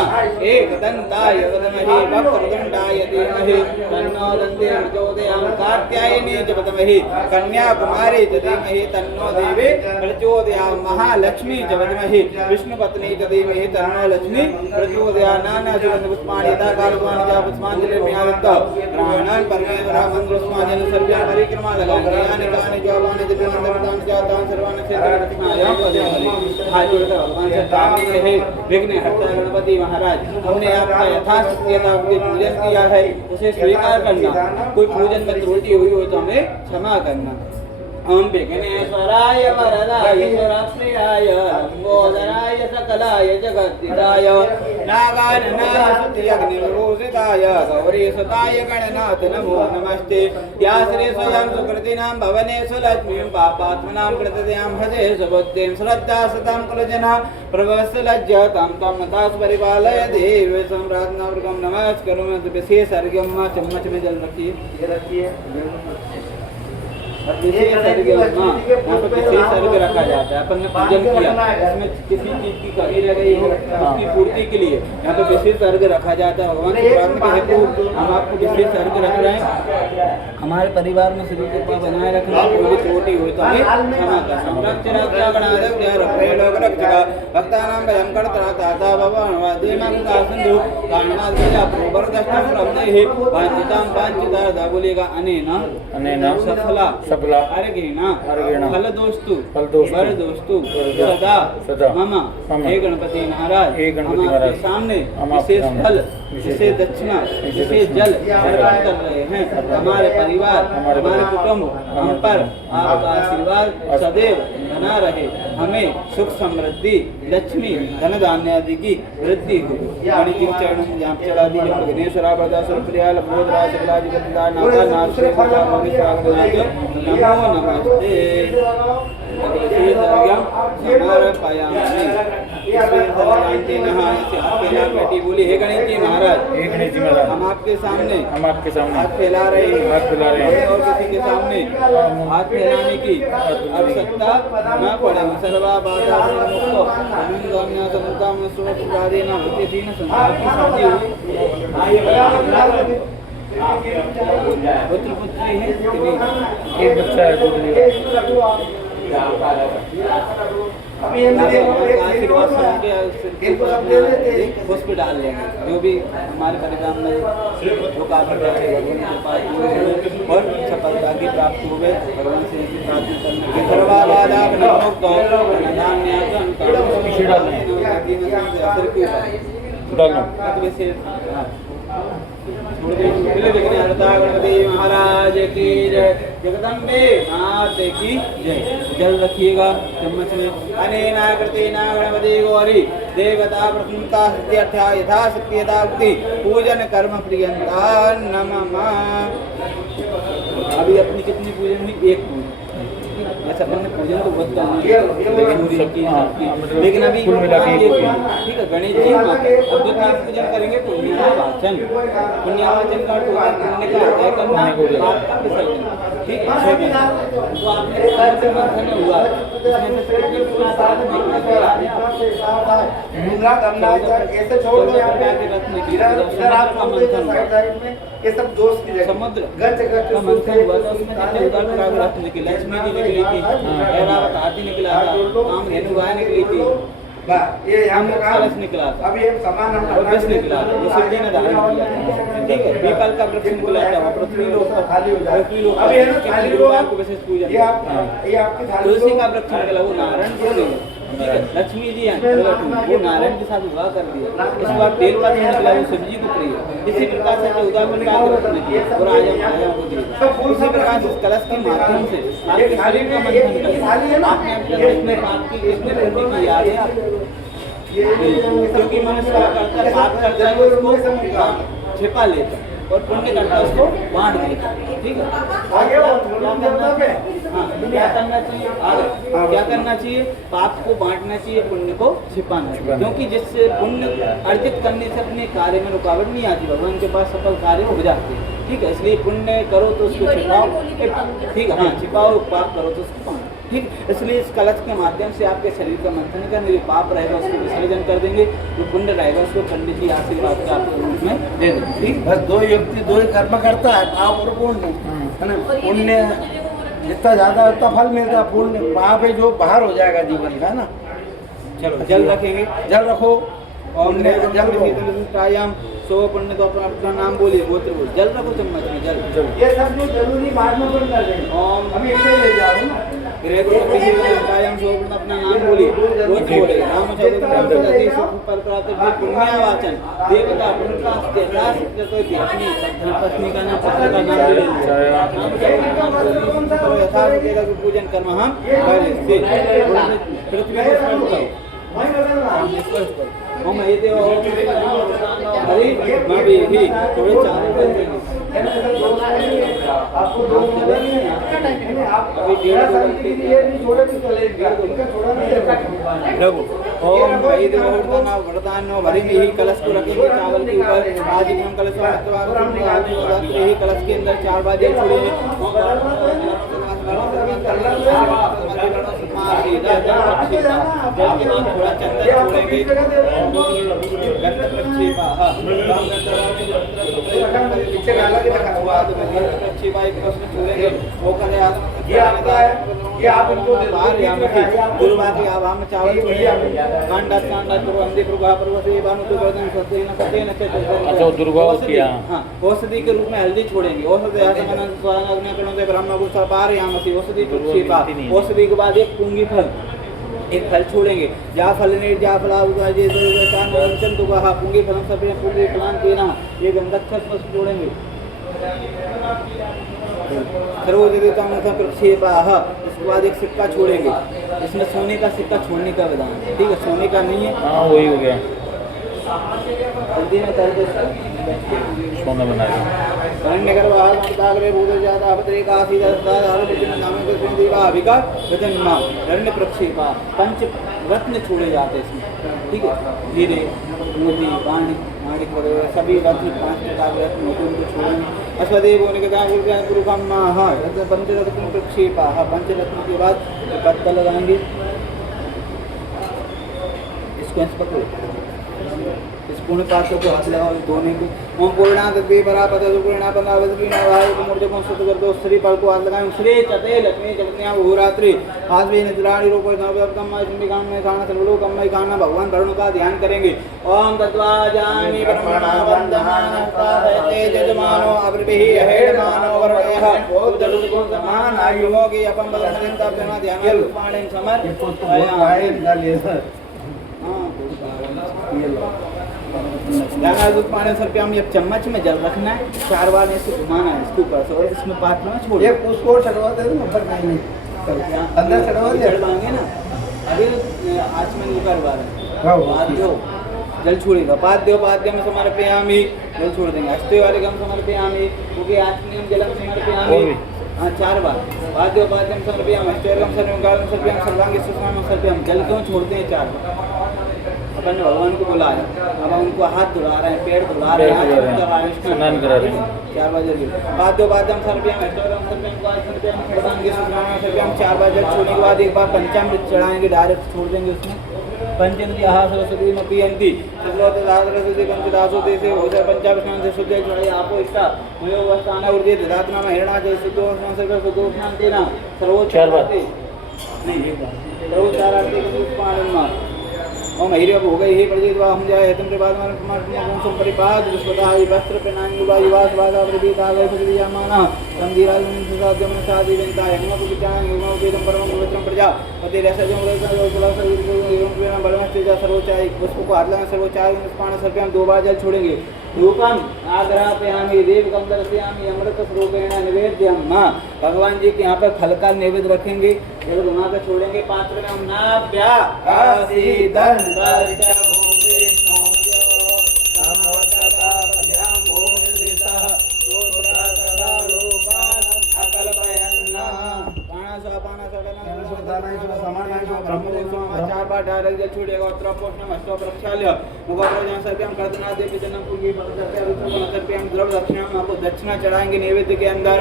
एकदन्ताय विद्महे वक्रतुण्डाय धीमहि तन्नो दन्ती प्रचोदयात्। कात्यायनी च विद्महे कन्याकुमारी च धीमहि तन्नो देवी प्रचोदयात्। महालक्ष्मी च विद्महे विष्णुपत्नी च धीमहि तन्नो लक्ष्मी प्रचोदयात्। नाना सुगन्धपुष्पाणि यथा कालपुष्पाणि च पुष्पाञ्जलिर्मया दत्ता। ब्राह्मणान् परमेश्वरः मन्त्रपुष्पाञ्जलिं सर्व्यां परिक्रमा लगामि। यानि कानि जपानि दिव्यमन्त्रतानि च तानि सर्वाणि क्षेत्ररत्नायां पदयामि। हाथ जोड़कर भगवान से प्रार्थना है। विघ्न हरता गणपति महाराज, हमने आपका यथाशक्ति पूजन किया है, उसे स्वीकार करना। कोई पूजन में त्रुटि हुई हो तो हमें क्षमा करना। ओम विघ्नेश्वराय वरदाय सुरप्रियाय लंबोदराय सकलाय जगद्दिदाय नागाननाय अग्निरोषिताय गौरीसुताय गणनाथ नमो नमस्ते। या श्री स्वयं सुकृतिनां भवनेषु लक्ष्मीं पापात्मनां कृतयां हजे सुबुद्धिं श्रद्धा सतां कुलजना प्रभवस्य लज्जातां तं नतास् परिपालय देव सम्राज्ञावर्गं नमस्करोमि। विशेष अर्घ्यं चम्मच में जल रखिए, ये रखिए। विशेष अर्घ्य रखा जाता है। अपन ने पूजन किया, इसमें किसी चीज की कमी रह गई है उसकी पूर्ति के लिए यहाँ पे विशेष अर्घ्य रखा जाता है। भगवान की प्रार्थना के हेतु हम आपको विशेष अर्घ्य रख रहे हैं। हमारे परिवार में श्री कृपा बनाए रखना। कोई भी त्रुटि हुई तो हमें क्षमा करना। भक्तानां भयंकर त्राता भगवान वाद्यमां सिंधु कारणा प्रोवर्धष्टं ब्रह्मैहि वांछितां वांछिता बोलेगा अनेन सफला अर्घेण फल दोस्तु वर दोस्तु सदा मम। हे गणपति महाराज, हम आपके सामने विशेष फल, विशेष दक्षिणा, विशेष जल अर्पण कर रहे हैं। हमारे परिवार, हमारे कुटुंब, हम पर आपका आशीर्वाद सदैव बना रहे। हमें सुख समृद्धि, लक्ष्मी, धन धान्य आदि की वृद्धि हो। गणेश जी के चरणों में जाप चढ़ा दीजिए। विघ्नेश्वरा वरदा सुरप्रिया लंबोदरा सकलादि गद्दार नाथा नाथ श्री नमो नमस्ते। बोली हे गणेश जी महाराज, हम आपके सामने हाथ फैला रहे हैं। और किसी के सामने हाथ फैलाने की आवश्यकता न पड़े। सर्वा बाधा पुत्र पुत्री है, एक बच्चा है। पुष्प डाल लेंगे। जो भी हमारे परिवार में रुकावट है और सफलता की प्राप्ति हो गए भगवान से प्रार्थना करने गणपति महाराज की जय, जगदम्बे मात की जय। जल रखिएगा चम्मच में। अनेना कृतेना गणपति गौरी देवता प्रसन्नता सिद्ध्यर्था यथाशक्ति यथाक्ति पूजन कर्म प्रियंता नमः। अभी अपनी कितनी पूजन हुई? एक पूजन। अच्छा, अपने पूजन तो बहुत लेकिन अभी ठीक है। गणेश जी अब जो पूजन करेंगे पुण्यावाचन। पुण्यावाचन का पुण्य का करना ठीक है। तो आपने हुआ ऐसे छोड़ दो ये सब दोस्त की समुद्र का मंथन हुआ था। उसमें लक्ष्मी जी निकली थी, ऐरावत हाथी निकला था, काम धेनुगाय निकली थी, ये हम कलश निकला था, अभी हम सामान और विष निकला था, वो शिव जी ने धारण किया था। ठीक है। पीपल का वृक्ष निकला था, वो पृथ्वी लोक पर खाली हो जाए। पृथ्वी लोक अभी है ना खाली लोग को विशेष पूजन। ये आपकी थाली तुलसी का वृक्ष निकला, वो नारायण को ले लक्ष्मी जी वो नारायण के साथ विवाह कर दिया। इस बार बेल पत्र निकला, वो शिव जी को प्रिय। इसी प्रकार से 14 प्रकार के रत्न किए और आज हम आया को दिए। इसी प्रकार से इस कलश के माध्यम से आपके शरीर का मंथन करें। आपने अपने पाप की कितने वृद्धि की याद है आपको? क्योंकि मनुष्य क्या करता है, पाप करता है उसको छिपा लेता है और पुण्य करता है उसको बांट देता है। ठीक है, क्या करना चाहिए? क्या करना चाहिए? पाप को बांटना चाहिए, पुण्य को छिपाना चाहिए। क्योंकि जिससे पुण्य अर्जित करने से अपने कार्य में रुकावट नहीं आती, भगवान के पास सफल कार्य हो जाते हैं। ठीक है, इसलिए पुण्य करो तो उसको छिपाओ। ठीक है, हाँ, छिपाओ, पाप करो तो उसको बांटो। ठीक, इसलिए इस कलश के माध्यम से आपके शरीर का मंथन करें। जो पाप रहेगा उसको विसर्जन कर देंगे, जो पुण्य रहेगा उसको पंडित जी आशीर्वाद के आपके रूप में दे देंगे। ठीक, बस दो व्यक्ति दो ही कर्म करता है, पाप और पुण्य, है ना। पुण्य जितना ज्यादा उतना फल मिलता है, पुण्य पाप है जो बाहर हो जाएगा जीवन का, है ना। चलो जल रखेंगे, जल रखो। और प्रायाम सो पुण्य तो अपना नाम बोलिए, गोत्र बोल, जल रखो चम्मच में जल। ये सब जो जरूरी बाद में बंद कर देंगे। ओम अभी इसे ले जाओ ना। प्रायाम सो अपना नाम बोलिए, गोत्र बोले। रामचंद्र पर प्राप्त पुण्यावाचन देवता पत्नी का नाम, पत्र का नाम यथार्थ पूजन कर्म हम पृथ्वी को स्पर्श करो। हम ये देव हरि भाभी ही थोड़े चार ओम वही देवना वरदान भरी में ही कलश को रखेंगे चावल के ऊपर। आज हम कलश ही कलश के अंदर 4 बार जल छोड़ेंगे। थोड़ा चंदन छोड़ेंगे, औषधि के रूप में हल्दी छोड़ेंगे। औषधि के बाद एक पुंगी फल, एक फल छोड़ेंगे। जा फल ने जा फला तो कहा पुंगी फलम सब पुंगी फलान देना, ये गंधक्षर पशु छोड़ेंगे। इसके बाद एक सिक्का छोड़ेंगे। इसमें सोने का सिक्का छोड़ने का विधान है। ठीक है, सोने का नहीं है। हाँ, वही हो गया, हल्दी में तल दे सोना बना के नगर बाहर तागरे भूत जाता अपत्रे कासी दस्तार हर विजन नाम के सिंह दीवा अभिका वचन मां रण्य प्रक्षेपा पंच रत्न छोड़े जाते इसमें। ठीक है, हीरे मोती माणिक वगैरह सभी रत्न 5 प्रकार के रत्न होते उनको छोड़ेंगे। अश्वदेव होने के बाद गुरुकम मां पंचरत्न प्रक्षेपा। पंचरत्न के बाद पत्ता लगाएंगे, इसको ऐसे पकड़ो, इस पूर्ण पात्र को हाथ लगाओ धोने के। ओम पूर्णा तद्वे परा पद पूर्णा पदा वज्रीना वायु मूर्ति को सुत कर दो। श्री पर को हाथ लगाएं। श्री चते लक्ष्मी जगन्या भूरात्रि आसवे निद्राणि रूप नवकम चंडिकाम में खाना सर्वलोक कम्मय खाना भगवान वरुण का ध्यान करेंगे। ओम तद्वाजानि ब्रह्मणा वंदमानता तेज जमानो अवृभिः हेडमानो वरुणः उदरुद गुण समान आयुमो की अपम बलमन तप जना ध्यान पाणि समर पानी सर पे हम एक चम्मच में जल रखना है, 4 बार ऐसे घुमाना है इसके ऊपर और इसमें पात्र में छोड़ एक उसको चढ़वा दे ना, ऊपर नहीं अंदर चढ़वा दे, चढ़वाएंगे ना। अभी आज में ऊपर बार जल छोड़ेगा। पाद्य में समर्पयामि, जल छोड़ देंगे। हस्ते वाले गम समर्पयामि, क्योंकि आज में हम जलम समर्पयामि। हाँ, 4 बार पाद्य में समर्पयामि, हस्ते गम समर्पयामि, सर्वांगे सुषमा समर्पयामि। जल क्यों छोड़ते हैं 4 बार? अपन ने भगवान को बुलाया, अब हम उनको हाथ धुला रहे हैं, पेड़ धुला रहे हैं, स्नान करा रहे हैं। 4 बार जल पाद्योपाद्यम सर्वम सर्वम 4 बार जल छोड़ने के बाद एक बार पंचामृत चढ़ाएंगे, डायरेक्ट छोड़ देंगे उसमें। पंचेंद्रिय सरस्वती में पियंती सरस्वती पंचदासो देशे होता पंचाभिष्णान से शुद्ध चढ़ाई आपको इसका स्थान ऊर्जे धातना में हिरणा जल शुद्धोष्ण से शुद्धोष्णान देना सर्वोच्च आरती नहीं सर्वोच्च आरती के पुष्पाणमा ओम हिरिय हो गई हे प्रजितवा हम जाए हेतु के बाद हमारे सम परिपाद विश्वता वस्त्र प्रणाम युवा युवा स्वादा प्रदीता गए प्रदिया माना संधीरा सुसाद जमन सादी विनता यज्ञ को विचार युवा वेदम परम पवित्रम प्रजा पति रसा जम रसा जो कुला एवं प्रेम बलमस्ते जा सर्वोच्चाय पुष्प को हाथ लगाना सर्वोच्चाय पुष्पाण सर्वम 2 बार जल छोड़ेंगे। धूपम आग्रापयामि देवकम दर्शयामि अमृत स्वरूपेण निवेद्यम। माँ भगवान जी के यहाँ पर फल का नैवेद्य रखेंगे, जब घुमा कर छोड़ेंगे पात्र में। हम नाभ्या आसीदन चार बार डायरेक्ट जल छूटेगा उत्तर पोषण अष्टो प्रक्षाल्य मुखाग्रजन सर्पम कर्दना देवी जन्म पूर्वी सर्पम द्रव दक्षिणा आपको दक्षिणा चढ़ाएंगे नैवेद्य के अंदर।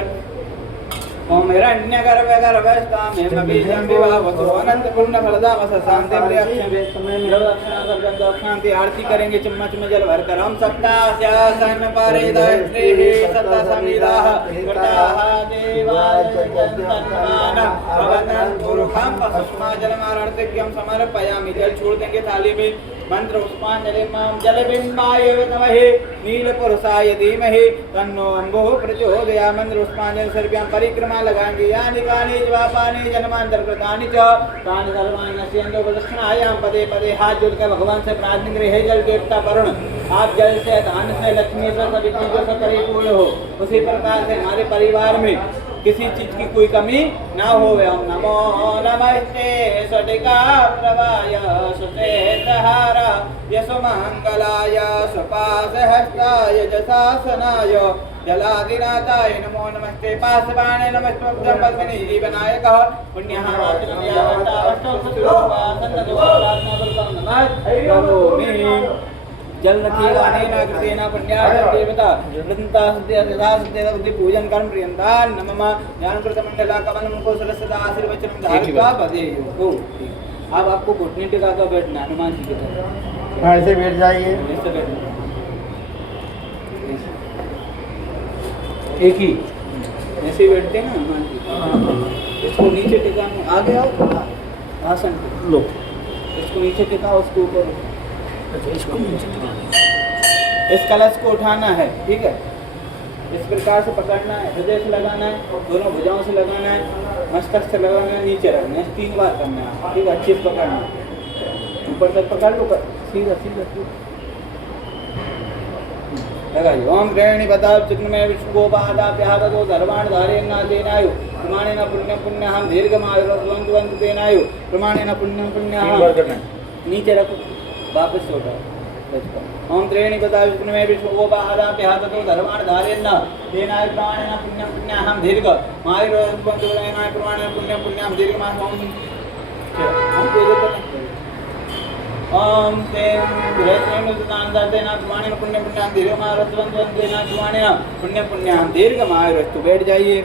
ओम हिरण्यगर्भगर्भस्तां हेमबीजं विवाहवतो अनंत पूर्ण फलदामस शांति दक्षिणांति आरती करेंगे चम्मच में जल भरकर। हम सप्तास्यासन परिदयत्रीः सप्ता समिदाः कृताः देवाय जन्मन् भवनं पुरुषं पशुष्मा जलमारार्थिक्यं समर्पयामि। जल छोड़ देंगे थाली में। मंत्र पुष्पांजलिं जलबिंबाय विद्महे नीलपुरुषाय धीमहि तन्नो अम्बुः प्रचोदयात्। मंत्र पुष्पांजलि सर्व्यां परिक्रमा लगाएंगे। यानि कानि जवापानि जन्मांतरकृतानि च तानि सर्वाणि नश्यन्तो प्रदक्षिणायां पदे पदे। हाथ जोड़कर भगवान से प्रार्थना करें, हे जल देवता वरुण, आप जल से धन से लक्ष्मी से सभी चीजों से परिपूर्ण हो। उसी प्रकार से हमारे परिवार में किसी चीज की कोई कमी ना हो। ओम नमो नमस्ते स्फटिका प्रभाय सुचेतहार यशोमंगलाय सुपाशहस्ताय जशासनाय जलादिनाथाय नमो नमस्ते पाशबाणे नमस्तुभ्यं पद्मिनी जीवनायकः पुण्यः जल रखिएगा अनेना कृतेना पुण्यार्थ देवता वृंदासुद्धि पूजन कर्म प्रियंतान नमः ज्ञानकृत मंडला कमलम को सरसदा आशीर्वचनम धारित्वा बधेयो। अब आपको घुटने टिका कर बैठना हनुमान जी की तरह। ऐसे बैठ जाइए, ऐसे बैठना, एक ही ऐसे बैठते हैं ना हनुमान जी। इसको नीचे टिकाना, आगे आओ आसन लो, इसको नीचे टिकाओ, उसको ऊपर। इसको इस कलश को उठाना है, ठीक है, इस प्रकार से पकड़ना है, हृदय से लगाना है, दोनों भुजाओं से लगाना है, मस्तक से लगाना है, नीचे रखना है, 3 बार करना है, ठीक है, अच्छे से पकड़ना है, ऊपर तक पकड़ लो, सीधा सीधा सीधा लगाइए। ओम प्रेणी बताओ चित्त में विष्णु गोपादाप्यादो धर्माण धारेण देनायु प्रमाणेन पुण्यं पुण्यहं दीर्घमायुर्वंत देनायु प्रमाणेन पुण्यं पुण्यहं। नीचे रखो, वापस से उठाओ। ओम त्रीणि पदा विष्णु में विष्णु गोपादाप्यादो धर्माण धारेण देनायु प्रमाणेन पुण्यं पुण्यहं दीर्घमायुर्वंत देनायु प्रमाणेन पुण्यं पुण्यहं दीर्घमायुः। ओम तें ग्रहणुदानदातेन प्रमाणेन पुण्य पुण्यं दीर्घमायुर्वंदेन प्रमाणेन पुण्य पुण्यं दीर्घमायुरस्तु। बैठ जाइए।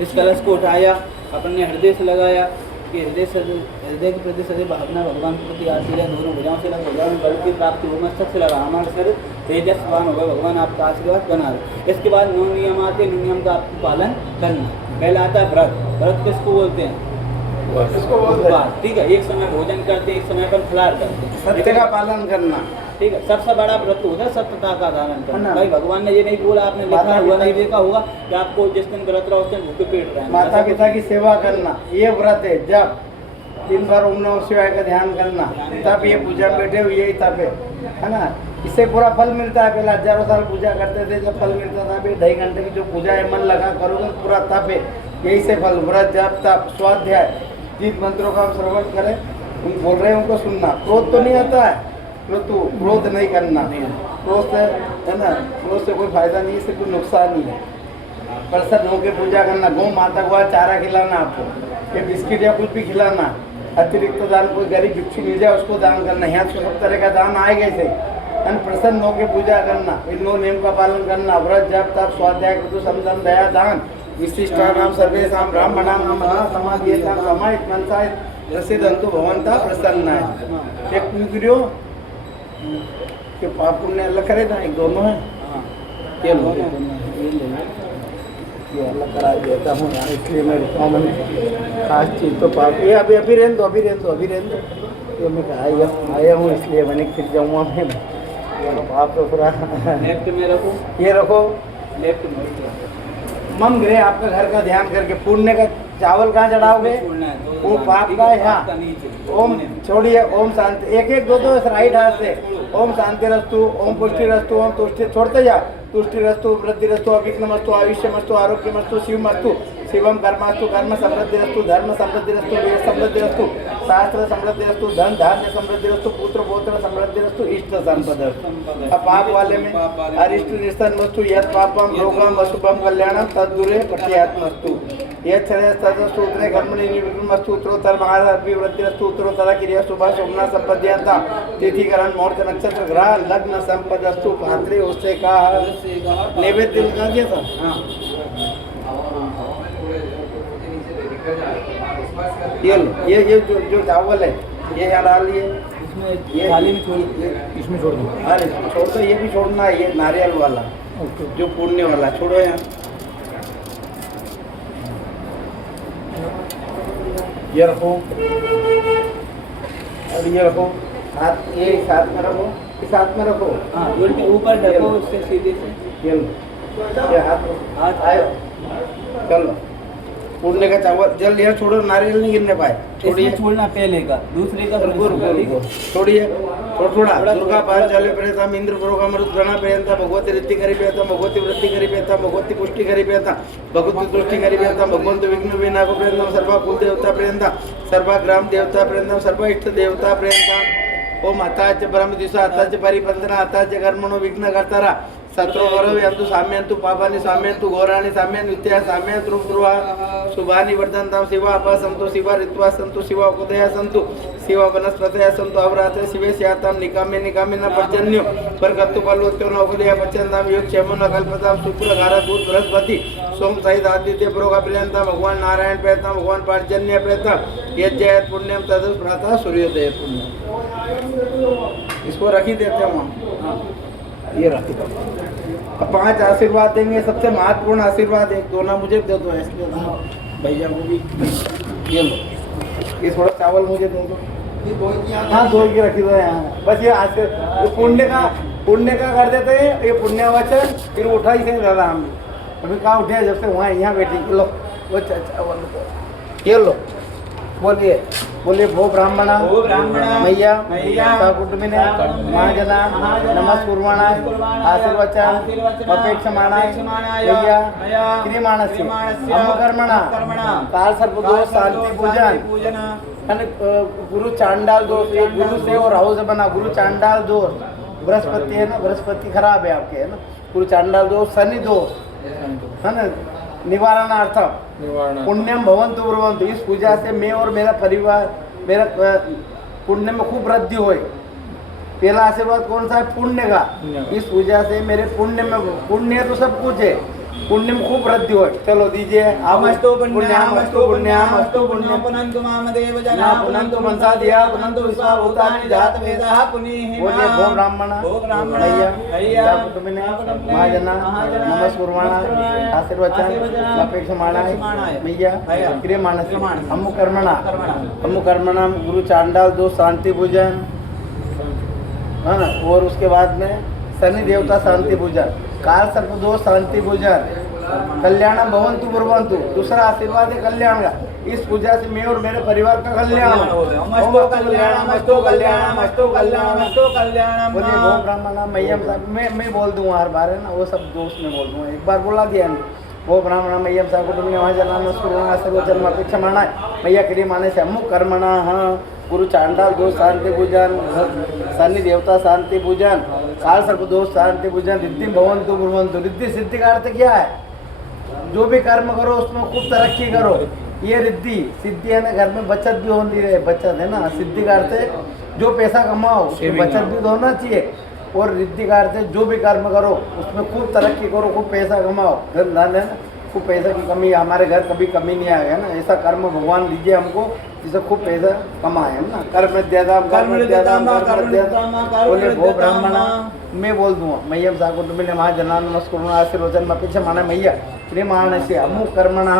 इस कलश को उठाया, अपने हृदय से लगाया कि हृदय के प्रति सदैव भावना भगवान के प्रति आती है। दोनों भुजाओं से लगा, भगवान बल की प्राप्ति हो, मस्तक से लगा, हमारे शरीर तेजस्वान होगा, भगवान आपका आशीर्वाद बना रहे। इसके बाद 9 नियम आते, नियम का आपको पालन करना। पहला आता है व्रत। व्रत किसको बोलते हैं? ठीक है, एक समय भोजन करते हैं, एक समय पर फलाहार करते हैं, सत्य का पालन करना, ठीक है। सबसे बड़ा व्रत होता है सत्यता का धारण करना। भाई भगवान ने ये नहीं बोला, आपने लिखा हुआ नहीं देखा होगा कि आपको जिस दिन व्रत रहो उस दिन भूखे पेट रहना। माता पिता की सेवा करना, ये व्रत है। जब 3 बार ओम नमः शिवाय का ध्यान करना, तब ये पूजा में बैठे हुए, यही तब है ना। इससे पूरा फल मिलता है। पहले हजारों साल पूजा करते थे, जब फल मिलता था, 2.5 घंटे की जो पूजा है, मन लगा करोगे पूरा तप है, यही से फल। व्रत जप तप स्वाध्याय जिन मंत्रों का हम श्रवण करें, तुम बोल रहे हैं उनको सुनना। क्रोध तो नहीं आता है, क्रोध नहीं करना, क्रोध से है ना, क्रोध से कोई फायदा नहीं, इससे कोई नुकसान नहीं है। प्रसन्न होकर पूजा करना, गौ माता को चारा खिलाना, आपको ये बिस्किट या कुछ भी खिलाना। अतिरिक्त दान, कोई गरीब भिक्षु मिल जाए उसको दान करना। यहाँ तो सब तरह का दान आएगा से। प्रसन्न होकर पूजा करना, इन 9 नियम का पालन करना। व्रत जप तप स्वाध्याय ऋतु समदम दया दान विशिष्टानाम सर्वेषां ब्राह्मणां नमः समाधियतां समाहित मनसा प्रसिद्धंतु भवन्तः प्रसन्नाय। एक पुण्यो कि पाप पुण्य अलग करे ना, एक दोनों है। ये अलग करा देता हूँ यार, इसलिए मैं कॉमन खास चीज़ तो पाप ये अभी रहने दो। ये मैं आया हूँ इसलिए मैंने फिर जाऊँगा मैं। आप तो पूरा लेफ्ट में रखो, ये रखो लेफ्ट में। मम गृह, आपका घर का ध्यान करके पुण्य का चावल कहाँ चढ़ाओगे? छोड़ना है, तो वो पाप का है यहाँ। पाप का नीचे। ओम छोड़िए, ओम शांति, एक एक दो राइट हाथ से ओम शांति रस्तु, ओम पुष्टि रस्तु, ओम तुष्टि, छोड़ते जा। तुष्टि रस्तु, वृद्धि रस्तु, अविघ्नमस्तु, आयुष्यमस्तु, आरोग्यमस्तु, शिवमस्तु, शिवम कर्मस्तु, कर्म समृद्धि रस्तु, धर्म समृद्धि रस्तु, वेद समृद्धि रस्तु, शास्त्र समृद्धि रस्तु, धन धान्य समृद्धि रस्तु, पुत्र पौत्र समृद्धि रस्तु, इष्ट संपद। अब पाप वाले में अरिष्ट निस्तन वस्तु, यद पापम रोगम अशुभम कल्याणम तद्दूरे पट्यात्मस्तु, यद छरे तदस्तु उत्तरे कर्मणि निर्विघ्नमस्तु, उत्तरोत्तर महाराभिवृद्धिरस्तु, उत्तरोत्तर क्रिया शुभ शोभना संपद्यंता, तिथिकरण मुहूर्त नक्षत्र ग्रह लग्न संपदस्तु, पात्रे उससे का नैवेद्य लगा दिया था। हाँ। ये लो, ये जो चावल है ये यहाँ डाल लिए, इसमें ये थाली में छोड़, इसमें छोड़ दो। अरे छोड़ दो, ये भी छोड़ना है, ये नारियल वाला जो पुण्य वाला छोड़ो यहाँ। ये रखो, और ये रखो, हाथ ये साथ में रखो, इस हाथ में रखो। हाँ, उल्टे ऊपर ढको उससे सीधे से। ये लो, ये हाथ आयो, चलो पुण्य का चावल जल ये छोड़ो, नारियल नहीं गिरने पाए, छोड़िए। इसमें छोड़ना पहले का, दूसरे का रुको रुको रुको, छोड़िए थोड़ा। दुर्गा पान जले प्रेतम इंद्र प्रोगा मरुत गणा प्रेयंता, भगवती रिद्धि करी प्रेता, भगवती वृद्धि करी प्रेता, भगवती पुष्टि करी प्रेता, भगवती तुष्टि करी प्रेता, भगवंत विघ्न विनायक प्रेयंतम, सर्वा कुल देवता प्रेयंता, सर्वा ग्राम देवता प्रेयंतम, सर्वा इष्ट देवता प्रेयंता। ओम अताच ब्रह्म दिशा, अताच परिपंतना, अताच कर्मणो विघ्न कर्तारा, सत्रो वरव यंतु साम्यंतु पापानि साम्यंतु घोराणि साम्यं नित्या साम्यं ध्रुवा शुभानि वर्धन्तां शिवा अपा सन्तु शिवा ऋत्वा सन्तु शिवा उदया सन्तु शिवा वनस्पतयः सन्तु अवराते शिवे स्यातां निकामे निकामे न पर्जन्यो परकत्तु फलोत्यो न उदया पच्यन्तां योग क्षेमो न कल्पतां शुक्र घारभूत बृहस्पति सोम सहित आदित्य प्रोगा प्रियंता भगवान नारायण प्रेता भगवान पर्जन्य प्रेता यज्ञ पुण्यम तद प्रातः सूर्योदय पुण्यम। इसको रख ही देते हैं वहाँ, ये रख दो। अब 5 आशीर्वाद देंगे, सबसे महत्वपूर्ण आशीर्वाद एक दो ना मुझे दे दो, इसलिए भैया को भी ये लो, ये थोड़ा चावल मुझे दे दो। हाँ धो के रखी दो यहाँ, बस ये आशीर्वाद पुण्य का कर देते हैं, ये पुण्य वचन फिर उठा ही से दादा हम अभी कहाँ उठे जब से वहाँ यहाँ बैठी। लो वो चावल ये लो, बोलिए भो ब्राह्मणा मैया सकुटुंबिने महाजना नमस्कुर्वाणाय आशीर्वचन अपेक्षमाणाय मैया क्रियमाणस्य अमुकर्मणा काल सर्पदोष शांति पूजन गुरु चांडाल दोष, गुरु से और हाउस बना गुरु चांडाल दोष, बृहस्पति है ना, बृहस्पति खराब है आपके है ना, गुरु चांडाल दोष शनि दोष है ना, निवारणार्थम पुण्यम भवन्तु ब्रुवन्तु। इस पूजा से मैं और मेरा परिवार मेरा पुण्य में खूब वृद्धि होए। पहला आशीर्वाद कौन सा है? पुण्य का। इस पूजा से मेरे पुण्य में, पुण्य तो सब कुछ है, पुण्य में खूब वृद्धि हो। चलो दीजिए अमस्तु पुण्यामस्तु पुण्यामस्तु पुण्यपुनन्तु मामदेव जना पुनन्तु मनसा दिया पुनन्तु विश्वाभूतानि जात वेदाः पुनीहि बोलिए भो ब्राह्मण मैया कुटुंबिने महाजना नमस्कुर्वाणाय आशीर्वचन अपेक्षमाणाय मैया क्रियमाणस्य अमुकर्मणा गुरु चांडाल दोष शांति पूजन है ना, और उसके बाद में शनि देवता शांति पूजन, काल सर्प दोष शांति पूजन, कल्याणम भवन्तु ब्रुवन्तु। दूसरा आशीर्वाद है कल्याण का। इस पूजा से मैं और मेरे परिवार का कल्याण हो। अमस्तु कल्याणम अस्तु कल्याणम अस्तु कल्याणम अस्तु कल्याणम। बोलिए भो ब्राह्मणा मैयम मैं बोल दूंगा हर बार है ना, वो सब दोस्त में बोल दूंगा, एक बार बोला दिया वो ब्राह्मण मैयम सा कुटुंबिने महाजना नमस्कुर्वाणाय आशीर्वचन अपेक्षमाणाय मैया क्रियमाणे से अमुक कर्मणा गुरु चांडाल दोष शांति पूजन, शनि देवता शांति पूजन, काल सर्प दोष शांति पूजन, रिद्धि भवन्तु ब्रुवन्तु। रिद्धि सिद्धि का अर्थ क्या है? जो भी कर्म करो उसमें खूब तरक्की करो, ये रिद्धि सिद्धि है ना। घर में बचत भी होती रहे, बचत है ना। सिद्धि का अर्थ है जो पैसा कमाओ उसमें बचत भी होना चाहिए, और रिद्धि का अर्थ है जो भी कर्म करो उसमें खूब तरक्की करो, खूब पैसा कमाओ। धन धन है ना, खूब पैसा की कमी, हमारे घर कभी कमी नहीं आएगा ना। ऐसा कर्म भगवान दीजिए हमको जिससे खूब पैसा कमाए है ना। कर्म द्यादाम बोले भो ब्राह्मणा मैं बोल दूंगा मैयम सा कुटुंबिने महाजना नमस्कुर्वाणाय आशीर्वचन अपेक्षमाणाय मैया क्रियमाणस्य अमुक कर्मणा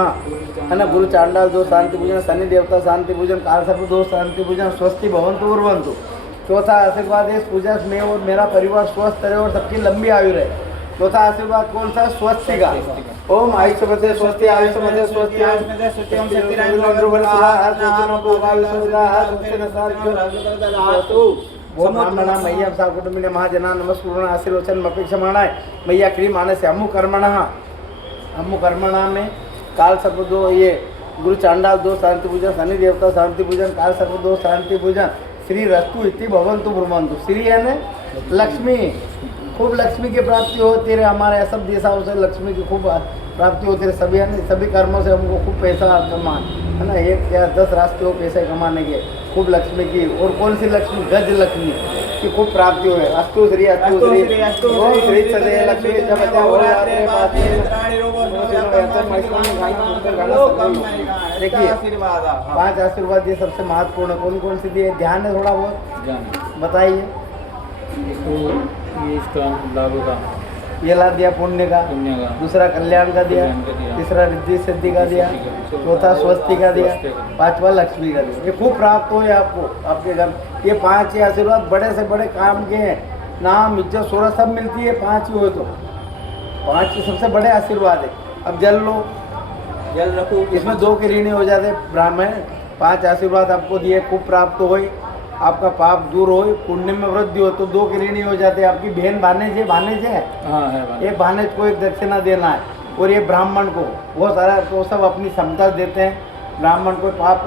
है ना, गुरु चांडाल दोष शांति पूजन, शनि देवता शांति पूजन, काल सर्प दोष शांति पूजन, स्वस्ति भवन्तु ब्रुवन्तु। चौथा आशीर्वाद है इस पूजा से मैं और मेरा परिवार स्वस्थ रहे और सबकी लंबी आयु रहे। चौथा आशीर्वाद कौन सा? स्वस्ति का। ओम आयुष्मते स्वस्ति आयुष्मते स्वस्ति वो ब्राह्मण मह्यम सा कुटुंबिने महाजना नमस्कुरुण आशीर्वचन अपेक्षमाणाय मह्या क्रियमाणस्य अम्मु कर्मणा में काल सर्प दो, ये गुरु चांडाल दो शांति पूजन, शनि देवता शांति पूजन, काल सर्प दो शांति पूजन, श्री रस्तु इति भवन्तु ब्रह्मन्तु। श्री है न लक्ष्मी, खूब लक्ष्मी की प्राप्ति होती रहे, हमारे सब देशों से लक्ष्मी की खूब प्राप्ति होती रहे, सभी है ना, सभी कर्मों से हमको खूब पैसा कमा, है ना, 1 या 10 रास्ते हो पैसे कमाने के, खूब लक्ष्मी की। और कौन सी लक्ष्मी? गज लक्ष्मी की खूब प्राप्ति हो। अस्तु श्री अस्तु श्री ओम श्री सदे लक्ष्मी देखिए 5 आशीर्वाद ये सबसे महत्वपूर्ण। कौन कौन सी दिए? ध्यान है थोड़ा बहुत, बताइए। तो ये इसका लाभ का, ये ला दिया पुण्य का, दूसरा कल्याण का दिया, तीसरा रिद्धि सिद्धि का दिया, चौथा स्वस्ति का दिया, 5वां लक्ष्मी का दिया। ये खूब प्राप्त हो आपको आपके घर। ये 5 ही आशीर्वाद बड़े से बड़े काम के हैं, नाम इज्जत शोहरत सब मिलती है 5 ही हो तो। 5 ही सबसे बड़े आशीर्वाद है। अब जल लो, जल रखो, इसमें 2 के ऋणी हो जाते ब्राह्मण। 5 आशीर्वाद आपको दिए, खूब प्राप्त हो, आपका पाप दूर हो, पुण्य में वृद्धि हो, तो 2 के ऋणी हो जाते। आपकी बहन भानेज है, हाँ है एक भानेज को एक दक्षिणा देना है, और ये ब्राह्मण को बहुत सारा, तो सब अपनी क्षमता देते हैं। ब्राह्मण को पाप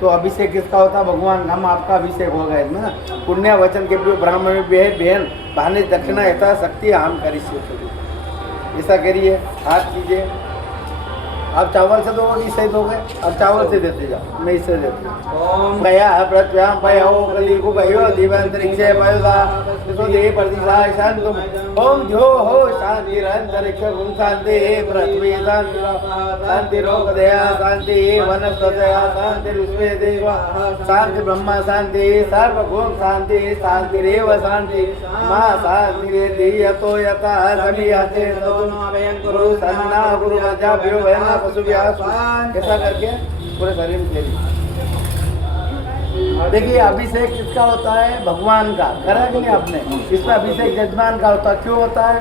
तो अभिषेक किसका होता है? भगवान, हम आपका अभिषेक होगा इसमें ना। पुण्य वचन के भी ब्राह्मण में भी है, बहन भानेज दक्षिणा यथा शक्ति हम करिए, ऐसा करिए। हाथ कीजिए। आप चावल से दोगे कि इससे दोगे? अब चावल से देते जाओ, मैं इससे देता हूँ। गया प्रत्याम पयो कली को भयो दिवंतरिक्षे पयोदा तो दे प्रतिभा शांतुम ओम जो हो शांति अंतरिक्ष गुण शांति पृथ्वी शांति शांति रोग दया शांति वनस्पतया शांति विश्वे देव शांति ब्रह्मा शांति सर्वभूम शांति शांति रेव शांति मां शांति रे यतो यथा सभी आते गुरु सन्ना गुरु वजा भ्यो वयना पशु व्यास ऐसा करके पूरे शरीर में खेलिए। देखिए अभिषेक किसका होता है? भगवान का। करा कि नहीं आपने? इसमें अभिषेक यजमान का होता है। क्यों होता है?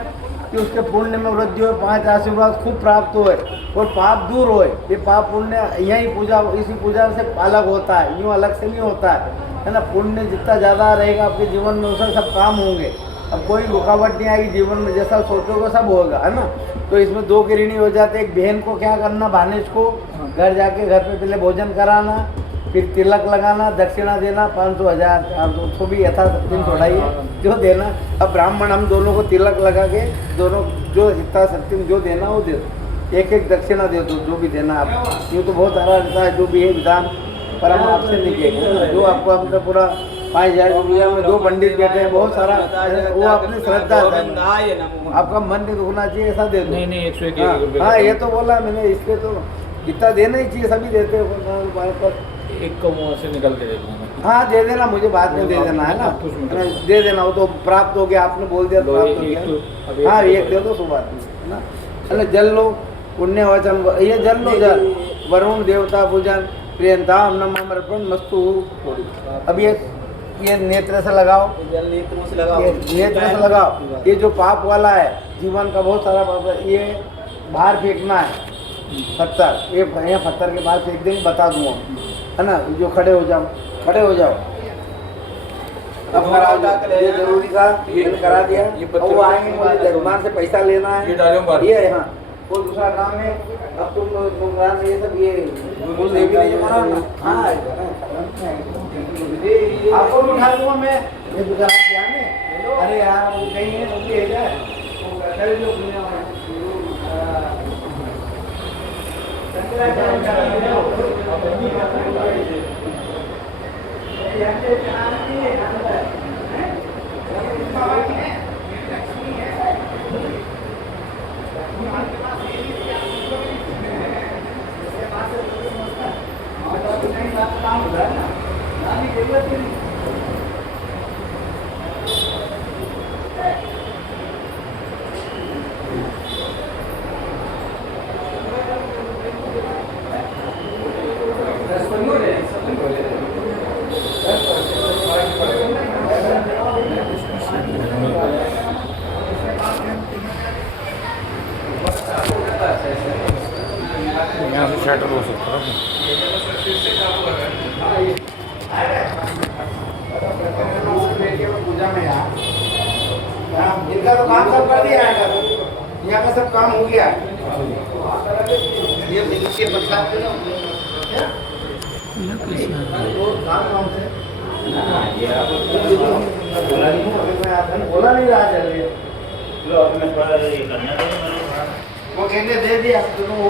कि उसके पुण्य में वृद्धि हो, 5 आशीर्वाद खूब प्राप्त होए और पाप दूर होए। ये पाप पुण्य यही पूजा, इसी पूजा से अलग होता है, यूँ अलग से नहीं होता है ना। पुण्य जितना ज़्यादा रहेगा आपके जीवन में उससे सब काम होंगे। अब कोई रुकावट नहीं आएगी जीवन में, जैसा सोचोगे सब होगा, है ना। तो इसमें 2 के ऋणी हो जाते। एक बहन को क्या करना? भानेज को घर जाके घर पे पहले भोजन कराना, फिर तिलक लगाना, दक्षिणा देना 500, 1000, 400 तो भी यथाशक्ति छोड़ाइए जो देना। अब ब्राह्मण हम दोनों को तिलक लगा के दोनों जो यथाशक्ति में जो देना वो दे दो, एक दक्षिणा दे दो, जो भी देना आप। यूँ तो बहुत सारा रहता है जो भी है विधान, पर हम आपसे नहीं कहेंगे। जो आपको हमका पूरा 5000 रुपया में 2 पंडित बैठे हैं, बहुत सारा, वो अपनी श्रद्धा है, आपका मन नहीं दुखना चाहिए, ऐसा दे दो। नहीं 101 रुपये। हाँ ये तो बोला मैंने, इसलिए तो इतना देना ही चाहिए, सभी देते हैं। एक को मुँह से निकल के दे दूँगा। हाँ दे देना, मुझे बाद में दे देना, है ना, दे देना। वो तो प्राप्त हो गया, आपने बोल दिया प्राप्त हो गया। हाँ 1 दे दो सुबह, है ना। जल लो, पुण्य वचन, ये जल लो, जल वरुण देवता पूजन प्रियंताम नमः अर्पण मस्तु। अब ये नेत्र से लगाओ, नेत्रों से लगाओ, नेत्र से लगाओ। ये जो पाप वाला है, जीवन का बहुत सारा पाप है, ये बाहर फेंकना है। पत्थर, ये पत्थर के बाद फेंक देंगे, बता दूंगा, है ना। जो खड़े हो जाओ, खड़े हो जाओ। अब करा ये जरूरी था, ये करा दिया। वो आएंगे, मुझे जजमान से पैसा लेना है, ये है। हाँ वो दूसरा काम है। अब तुम ये सब ये देवी नहीं माना। हाँ आपको भी उठा दूंगा मैं, ये दुकान जाने। अरे यार वो कहीं है, वो ले जाए, वो कर दो दुनिया में। यहाँ से सेटल हो सकता है। पूजा में इनका तो काम सब कर दिया है, यहाँ का सब काम हो गया। ये के बरसात में बोला नहीं रहा जल्दी वो कहने दे दिया तो